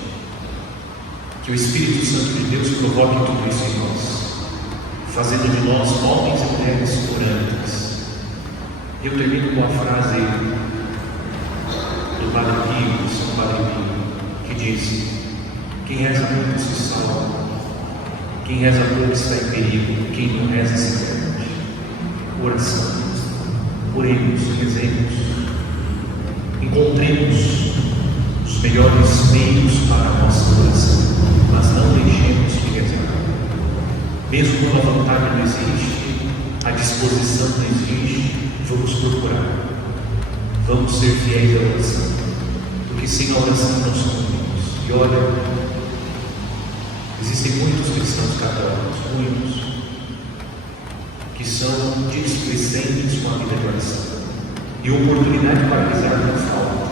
Que o Espírito Santo de Deus provoque tudo isso em nós, fazendo de nós homens e mulheres orantes. Eu termino com a frase do Padre Pio, São Padre Pio, que diz: quem reza muito se salva, quem reza pouco está em perigo, quem não reza se perde. Oração. Oremos, rezemos, encontremos os melhores meios para a nossa oração, mas não deixemos de rezar. Mesmo quando a vontade não existe, a disposição não existe, vamos procurar, vamos ser fiéis à oração, porque sem a oração não somos vivos. E olha, existem muitos cristãos católicos, muitos, que são displicentes com a vida de oração, e oportunidade para rezar não falta,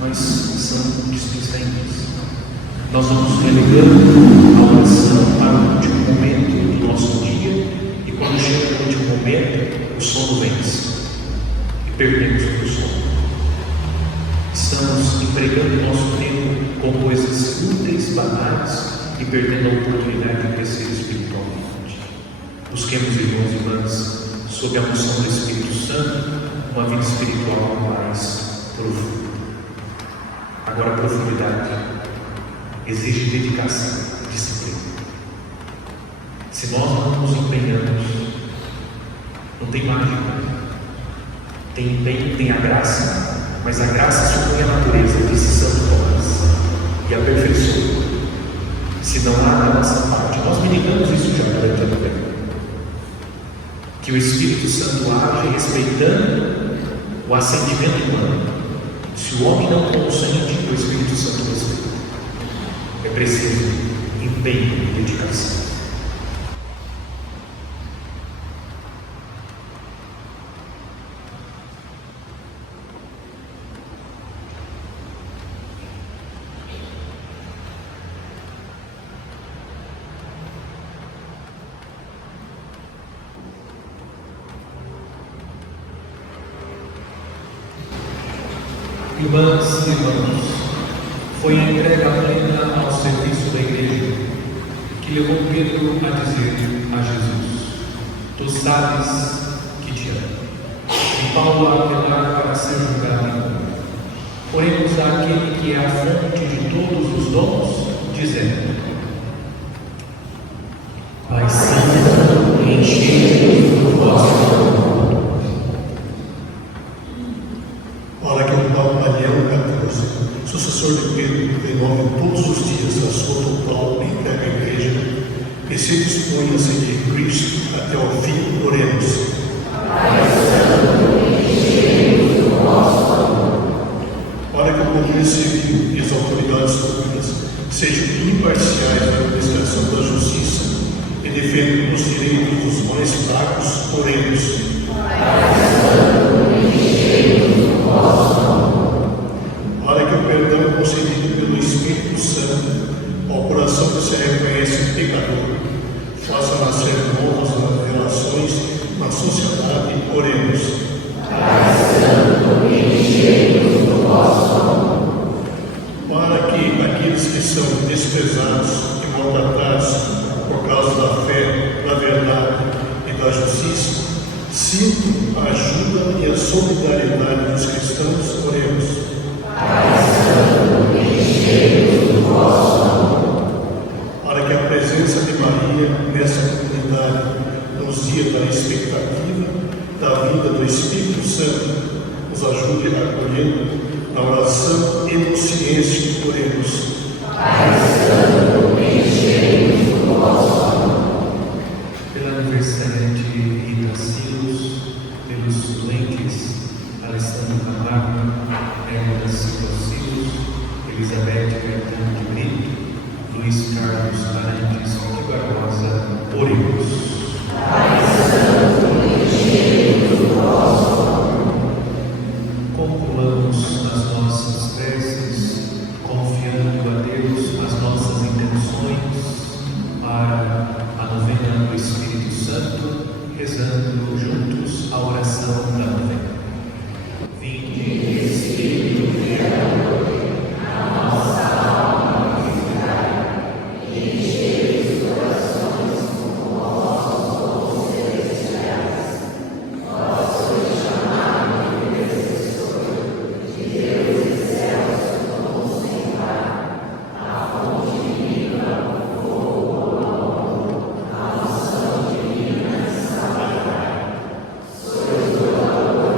mas são displicentes. Nós vamos relegando a oração para o último momento do nosso dia, e quando chega o último momento, o sono vence e perdemos o sono. Estamos empregando o nosso tempo com coisas úteis, banais, e perdendo a oportunidade de crescer espiritualmente. Busquemos, irmãos e irmãs, sob a unção do Espírito Santo, uma vida espiritual mais profunda. Agora, a profundidade exige dedicação, disciplina. Se nós não nos empenhamos, não tem mágica, tem empenho, tem a graça, mas a graça supõe a natureza, disse Santo Tomás, e aperfeiçoa. Se não há da nossa parte, nós meditamos isso já durante a novena, que o Espírito Santo age respeitando o assentimento humano. Se o homem não consente, o Espírito Santo respeita. É preciso empenho e dedicação. Irmãs e irmãos, foi a entrega plena ao serviço da igreja que levou Pedro a dizer a Jesus: tu sabes que te amo. E Paulo a apelar para ser julgado em mundo. Oremos àquele que é a fonte de todos os dons, dizendo: Pai Santo, enche-nos do vosso amor. Para que o Papa Daniel 14, sucessor de Pedro, renove todos os dias a sua total entrega à igreja e se disponha a seguir Cristo até ao fim, oremos. Pai Santo, enche-nos do vosso amor. Para que o poder civil e as autoridades públicas sejam imparciais na administração da justiça e defendam os direitos dos mais fracos, oremos. Pai Santo, enche-nos do vosso amor. Para que o perdão concedido pelo Espírito Santo ao coração que se reconhece pecador faça nascer novas relações na sociedade, oremos. Pai Santo, enche-nos do vosso amor. Para que aqueles que são desprezados e maltratados por causa da fé, da verdade e da justiça sintam a ajuda e a solidariedade dos cristãos, oremos. Pai Santo, enche-nos do vosso amor. Para que a presença de Maria nos ajude acolhendo na oração e no silêncio que oremos. Pela aniversariante Rita Silos, pelos doentes Alessandro Camargo, Égida Silva Silos, Elizabeth Bertão de Brito, Luiz Carlos Arantes de Barbosa, oremos. Concluamos as nossas preces, confiando a Deus as nossas intenções para a novena do Espírito Santo, rezando juntos a oração da novena. Vinde, Espírito Criador, a nossa alma vivificai, enchei os corações com vossos dons celestiais. Vós sois chamado intercessor de Deus e céus, como sem par, a fonte viva, o fogo, o amor, a unção divina e salvarai. Sois doador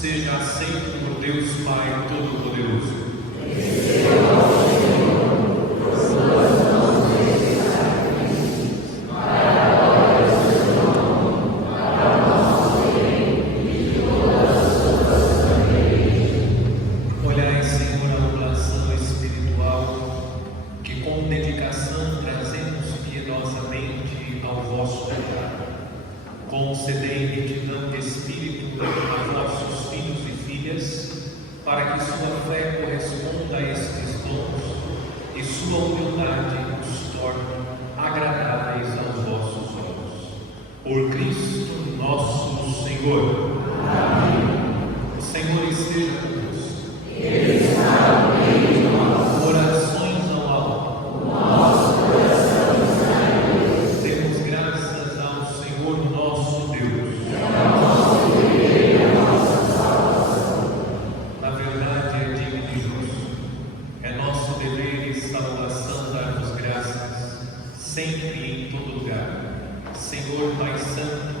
seja aceito por Deus Pai Todo-Poderoso. Olhai, Senhor, a oblação espiritual que com dedicação trazemos piedosamente ao vosso altar. Concedei retidão de espírito a vossos filhos e filhas, para que sua fé corresponda a estes dons e sua humildade os torne agradáveis aos vossos olhos. Por Cristo nosso Senhor. Amém. O Senhor esteja convosco. Ele está no meio de nós. Orações ao alto. O nosso coração está em Deus. Demos graças ao Senhor nosso Deus. É nosso dever e a nossa salvação. Na verdade é digno e justo. É nosso dever e salvação dar-vos graças, sempre e em todo lugar. Senhor Pai Santo,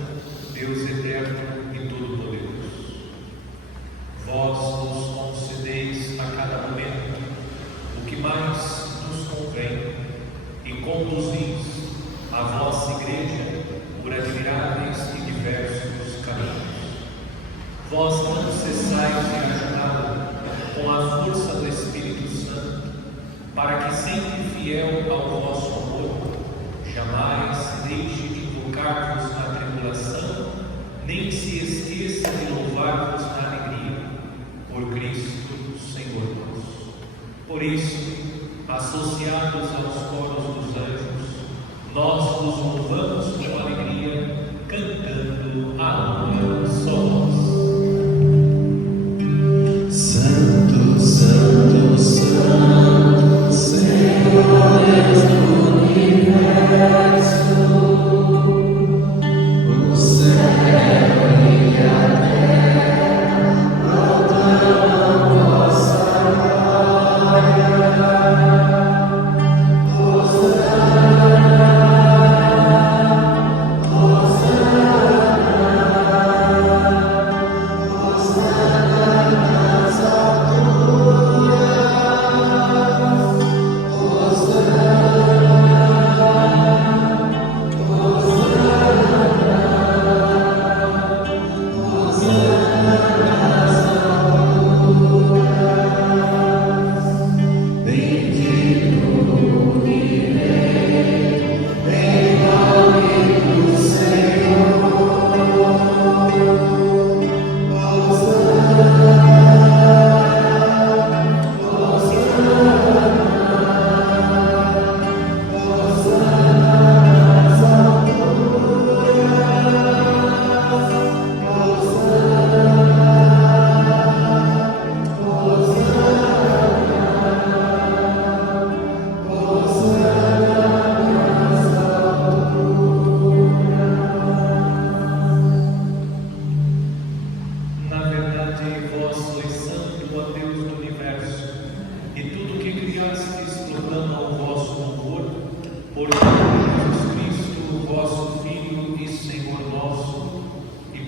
Deus eterno e todo-poderoso. Vós nos concedeis a cada momento o que mais nos convém e conduzis a vossa Igreja por admiráveis e diversos caminhos. Vós não cessais de ajudá-la com a força do Espírito Santo, para que, sempre fiel ao vosso amor, jamais se deixe de invocar-vos na tribulação, nem se esqueça de louvar-vos na alegria, por Cristo Senhor nosso. Por isso, associados aos coros dos anjos, nós vos louvamos com alegria, cantando a uma só voz. Santo, Santo, Santo, Senhor do universo, o céu e a terra proclamam vossa glória.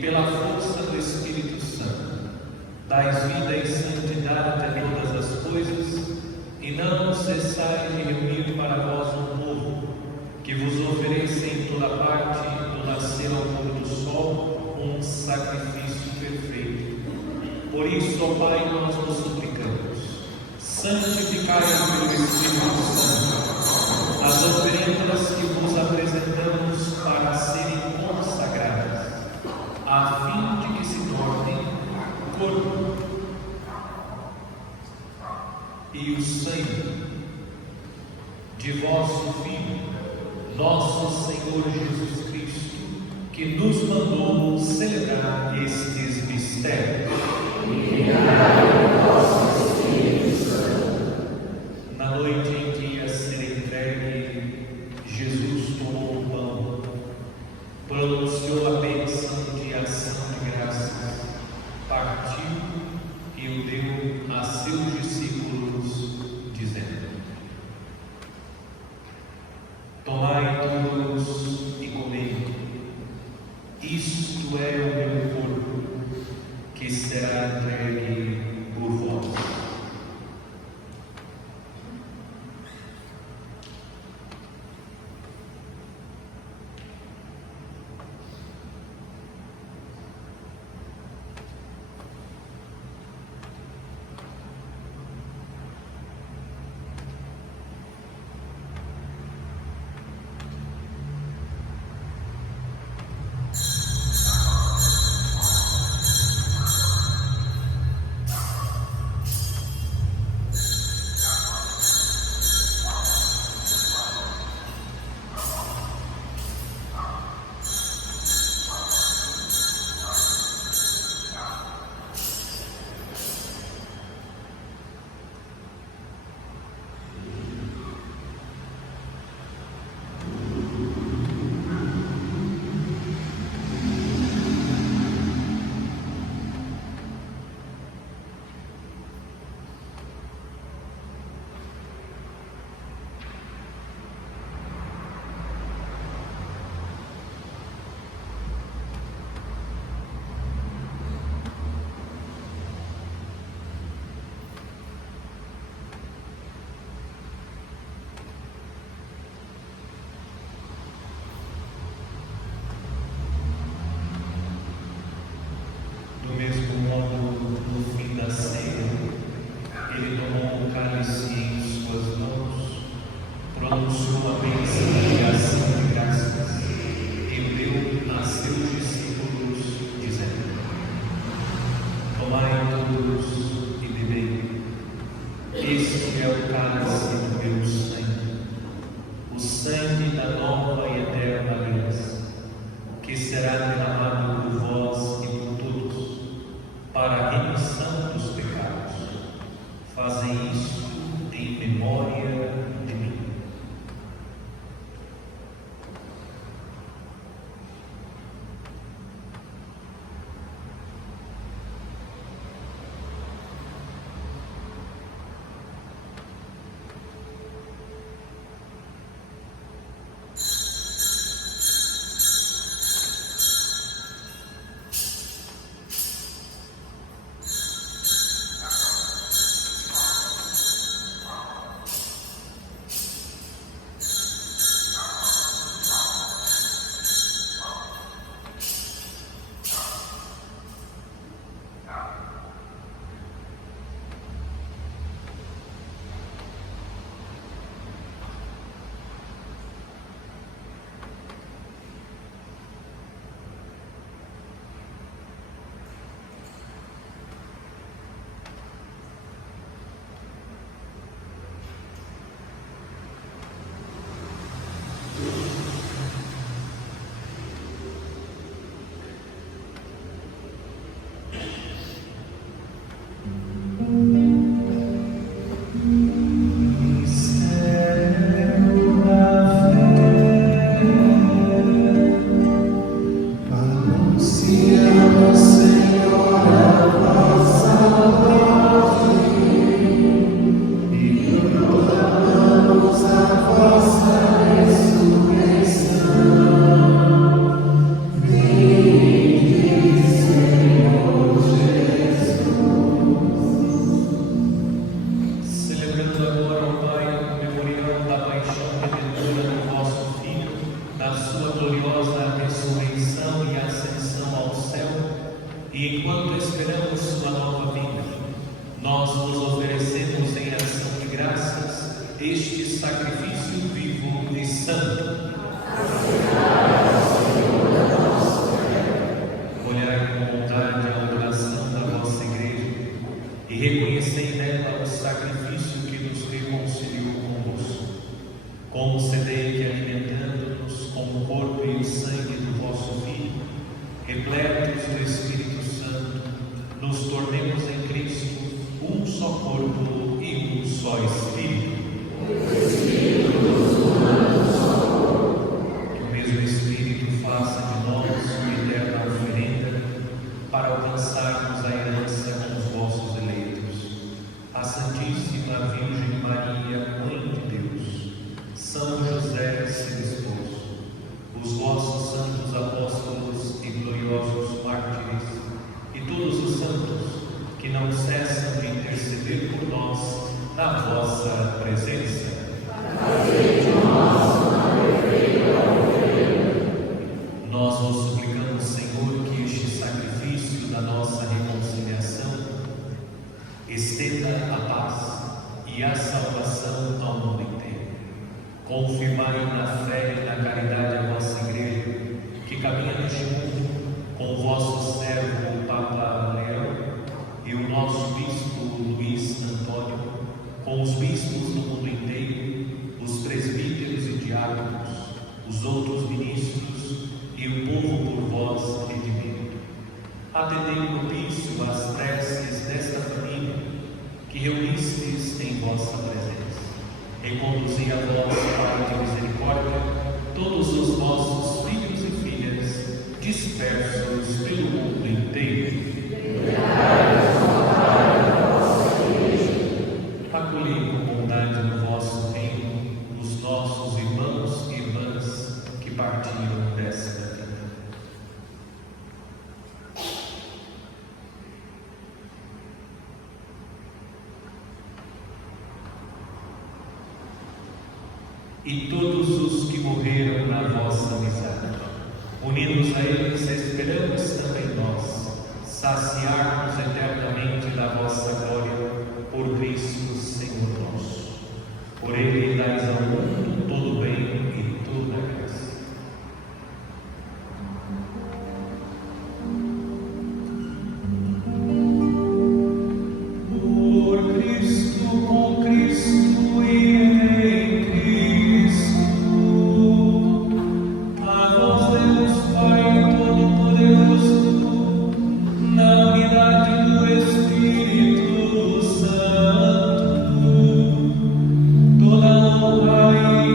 Pela força do Espírito dais vida e santidade a todas as coisas, e não cessais de reunir para vós um povo, que vos ofereça em toda parte, do nascer ao pôr do sol, um sacrifício perfeito. Por isso, ó Pai, nós vos suplicamos, santificai pelo Espírito Santo as oferendas que vos apresentamos para serem consagradas, a fim de que se tornem o corpo e o sangue de vosso Filho, nosso Senhor Jesus Cristo, que nos mandou celebrar estes mistérios. Na noite em que ia ser entregue, Jesus tomou o pão, pronunciou a bênção de ação de graças, partiu e o deu a seus discípulos, dizendo: Tomai todos e comei, E enquanto esperamos sua nova vinda, nós nos oferecemos em ação de graças este sacrifício vivo e santo. Olhai com bondade a adoração da vossa igreja e reconhecei nela o sacrifício que nos reconciliou convosco. Concedei que, alimentando-nos com o corpo e o sangue do vosso Filho, repletos do Espírito Santo, nos tornemos em Cristo um só corpo e um só Espírito. Que o mesmo Espírito faça de nós uma eterna oferenda para alcançarmos a herança com os vossos eleitos. A Santíssima Virgem Maria, Mãe de Deus, São José, seu esposo, os vossos santos apóstolos e gloriosos mártires, e todos os santos que não cessam de interceder por nós na vossa presença. Nós vos suplicamos, Senhor, que este sacrifício da nossa reconciliação estenda a paz e a salvação ao mundo inteiro. Confirmai na fé e na caridade a vossa igreja, que caminha neste mundo com o vosso servo, o Papa Leão, e o nosso bispo Luiz Antônio, com os bispos do mundo inteiro, os presbíteros e diáconos, os outros ministros e o povo por vós redimido. Atendei propício às preces desta família que reunistes em vossa presença. Reconduzi a vós, Pai de misericórdia, todos os vossos filhos e filhas dispersos pelo mundo inteiro. Acolhei com bondade no vosso reino os nossos irmãos e irmãs que partiram desta vida. E todos os que morreram na vossa amizade, unidos a eles, esperamos também nós saciar-nos eternamente da vossa glória por Cristo, Senhor nosso. Por Ele dais ao mundo todo o bem e toda a graça. Por Cristo, com Cristo e em Cristo, a vós Deus Pai Todo-Poderoso, na unidade do Espírito Santo, toda honra e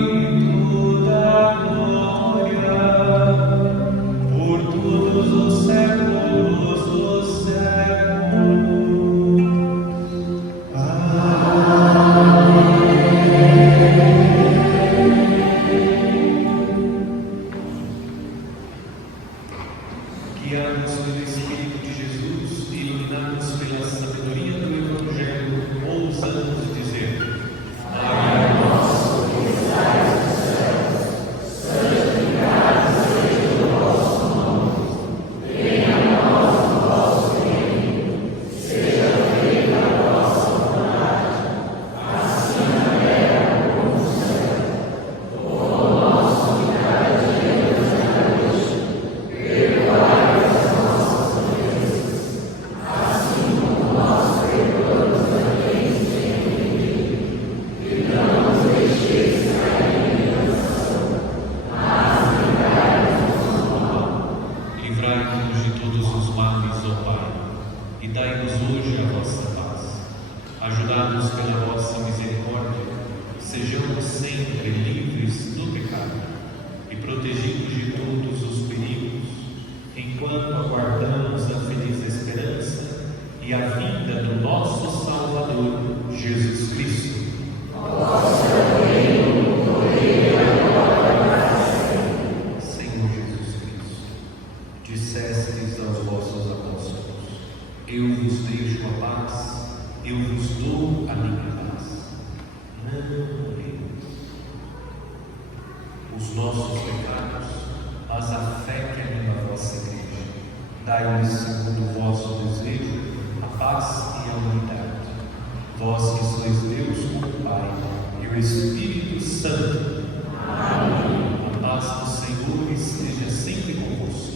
toda glória, por todos os séculos dos séculos. Guiados pelo Espírito de Jesus e iluminados pela sabedoria do Evangelho, ousamos dizer: Pai nosso que estais nos céus, santificado seja o vosso nome. Venha a nós o vosso reino. Seja feita a vossa vontade, assim na terra como no céu. O pão nosso de cada dia nos dai hoje. Perdoai livrai-nos de todos os males, ó Pai, e dai-nos hoje a vossa paz. Ajudados pela vossa misericórdia, sejamos sempre livres do pecado e protegidos de todos os perigos, enquanto aguardamos a feliz esperança e a vinda do nosso Salvador, Jesus Cristo. Senhor Jesus Cristo, dissestes aos vossos apóstolos: eu vos deixo a paz, eu vos dou a minha paz. Não temas os nossos pecados, mas a fé que anima a vossa igreja. Dai-lhes segundo o vosso paz e a unidade. Vós que sois Deus como Pai e o Espírito Santo. Amém. A paz do Senhor esteja sempre convosco.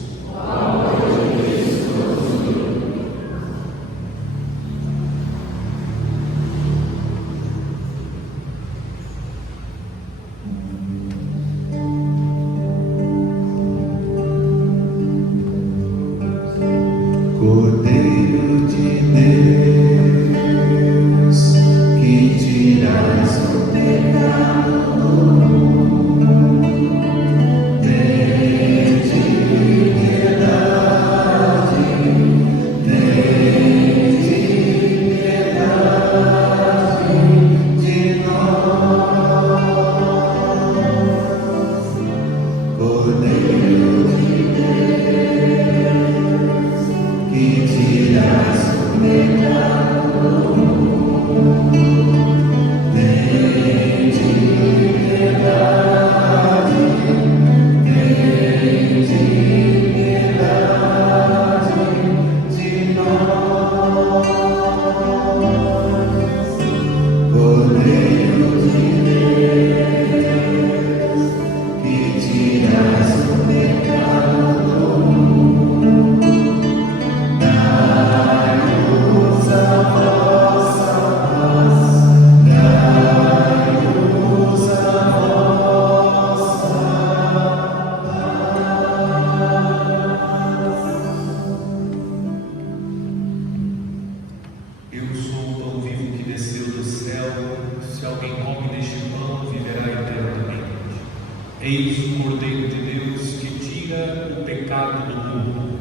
Cordeiro de Deus, que tirais o pecado do mundo, tende piedade, tende piedade de nós. Cordeiro de Deus, que tiras o pecado do mundo, tende piedade, tende piedade de nós. Cordeiro de Deus, que tiras o pecado do mundo, dai-nos a vossa paz, dai-nos a vossa Eu sou o pão vivo que desceu do céu. Se alguém come deste pão, viverá eternamente. Eis o Cordeiro de Deus que tira o pecado do mundo.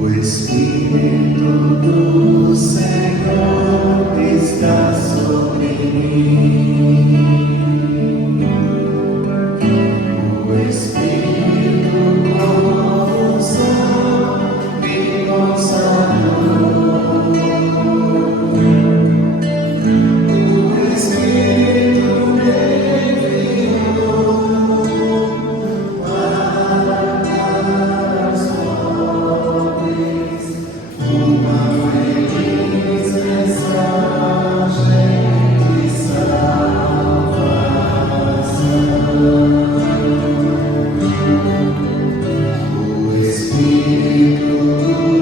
O Espírito do Senhor está sobre mim. O Espírito com unção me consagrou. O Espírito me enviou para as pobres uma feliz mensagem de salvação. O Espírito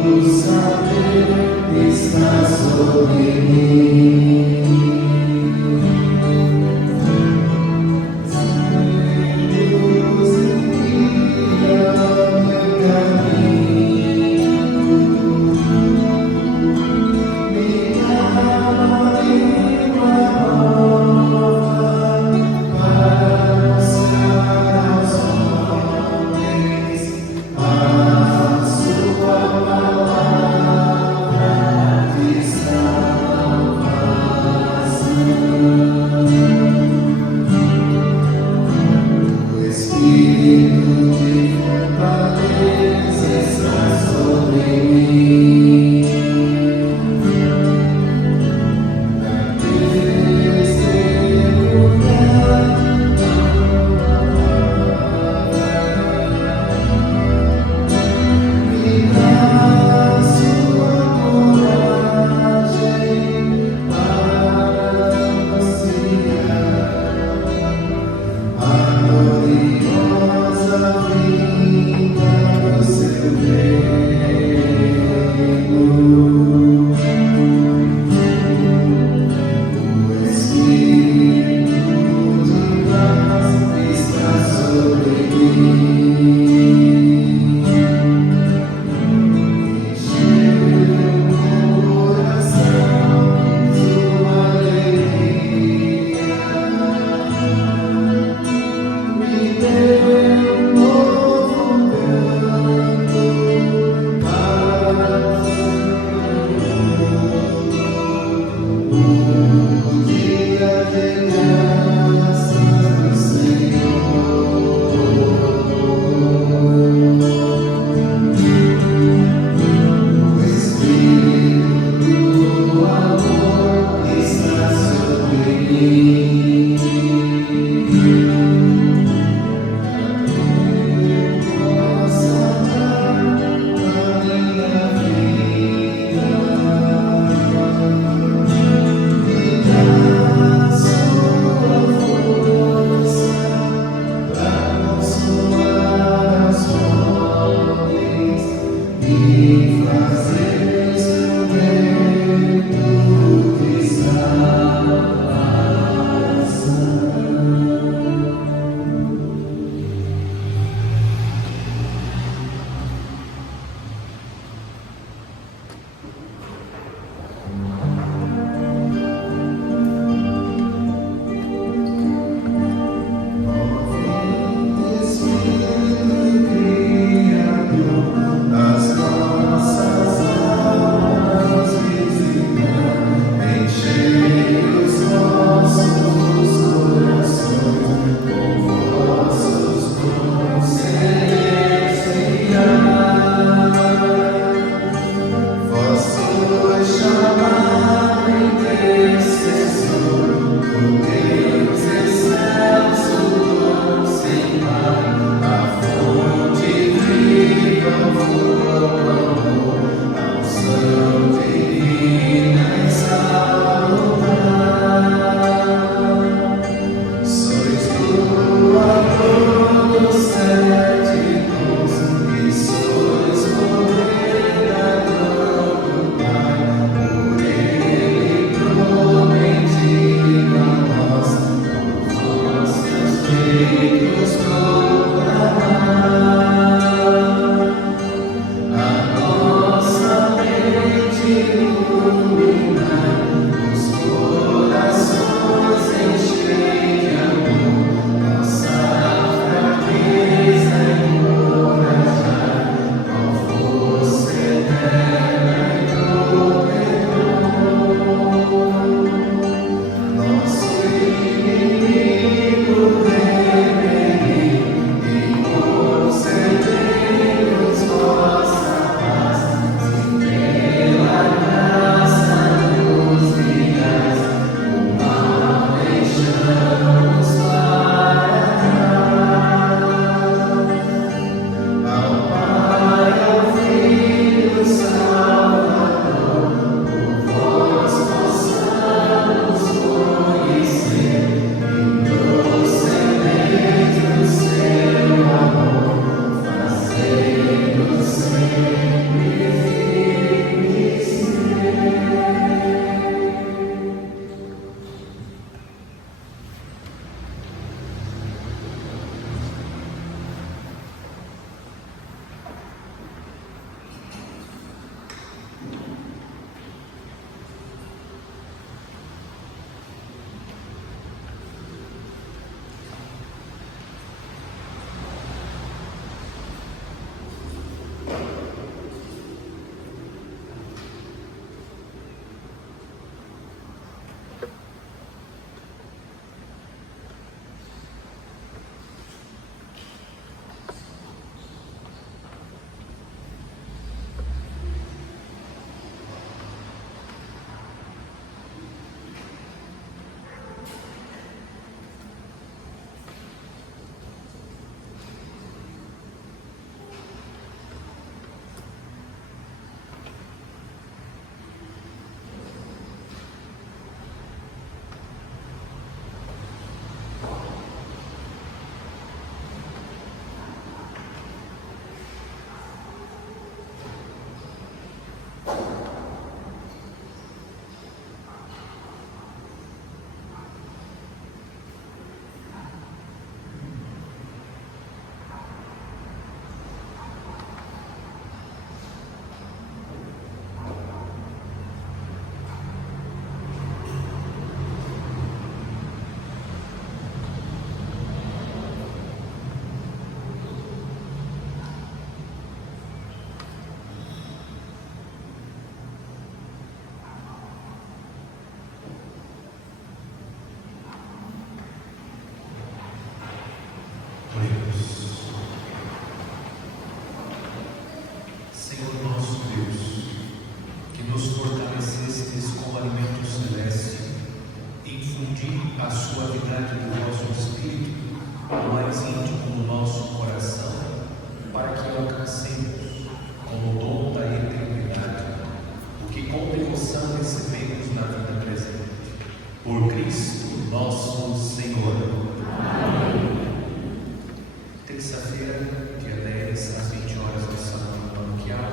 do saber está sobre mim. Deus envia meu caminho, me dá uma língua nova para anunciar aos homens a sua palavra de salvação. O Espírito de fortaleza está sobre mim. Para testemunhar me dá sua coragem para anunciar a gloriosa mais íntimo do nosso coração, para que alcancemos, como dom da eternidade, o que com devoção recebemos na vida presente. Por Cristo nosso Senhor. Amém. Terça-feira, dia 10, às 20 horas, no Salão Paroquial,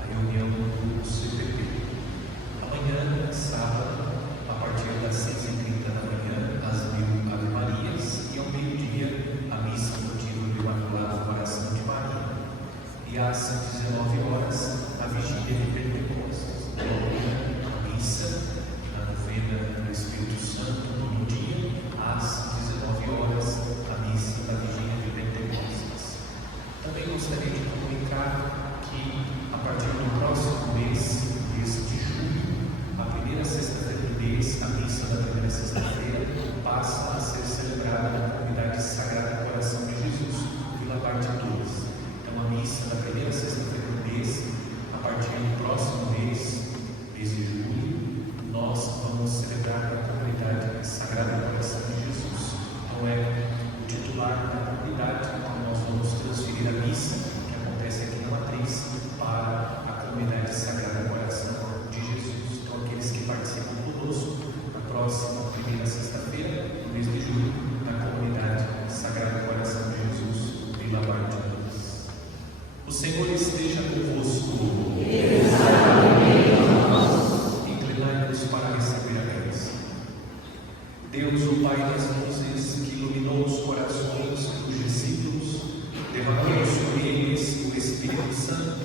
a reunião do CPP. Amanhã, sábado, a partir das 6h30 da manhã, às 1000 Ave Marias, e ao meio-dia, a missa contínua do Imaculado Coração de Maria. E às 19 horas, a vigília de Pentecostes. Amanhã, a missa, a novena do Espírito Santo, no dia, às 19 horas, a missa da vigília de Pentecostes. Também gostaria de comunicar que, a partir do próximo mês de julho, a primeira sexta-feira do mês, a missa da primeira sexta-feira, passa a ser celebrada na comunidade Sagrado Coração de Jesus, Vila Parte 2. Então, a missa da primeira sexta-feira do mês, a partir do próximo mês de julho, nós vamos celebrar na comunidade Sagrado Coração de Jesus. Então, é o titular da comunidade, então nós vamos transferir a missa, que acontece aqui na Matriz, para a comunidade Sagrado Coração de Jesus. Então, aqueles que participam conosco, na próxima primeira sexta-feira, no mês de julho, na comunidade Sagrado Coração de Jesus, Vila Bardinas. O Senhor esteja convosco. Inclinai-vos para receber a bênção. Deus, o Pai das luzes, que iluminou os corações dos discípulos, derramou sobre eles o Espírito Santo,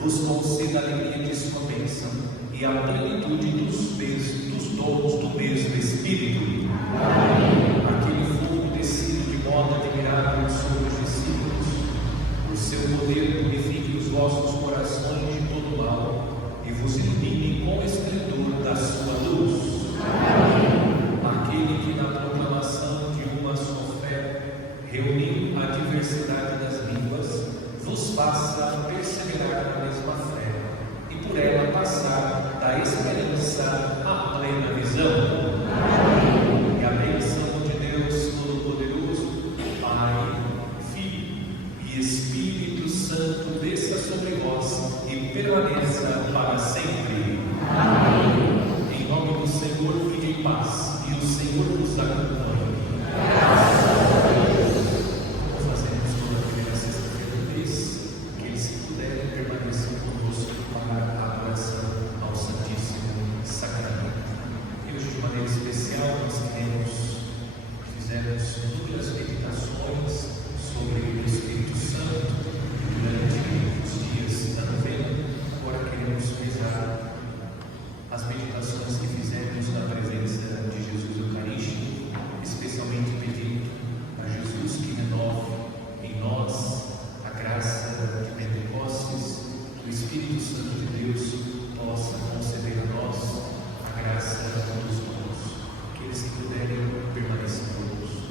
vos conceda a alegria de sua bênção e a plenitude dos dons do mesmo Espírito. Amém. Aquele fogo descido de modo admirável sobre os discípulos, o seu poder purifique os vossos corações de todo mal e vos ilumine com o esplendor da sua luz. Amém. Aquele que na proclamação de uma só fé reuniu a diversidade das línguas, vos faça perseverar na mesma fé e por ela passar da esperança à plena visão. Amém. E a bênção de Deus Todo-Poderoso, Pai, Filho e Espírito Santo desça sobre vós e permaneça para sempre. Amém. Em nome do Senhor, ide em paz, e o Senhor nos acompanhe. Graças a Deus. Fazemos toda a primeira sexta-feira do mês, que se puderem permanecer conosco para a adoração ao Santíssimo Sacramento. E hoje, de maneira especial, nós fizemos inúmeras meditações sobre o Espírito Santo durante os dias da novena. Agora queremos rezar as meditações que fizemos na presença de Jesus Eucarístico, especialmente pedindo a Jesus que renove em nós a graça de Pentecostes, que o Espírito Santo de Deus possa conceder a nós a graça dos dons. Aqueles que puderem permanecer conosco.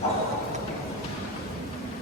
Amém.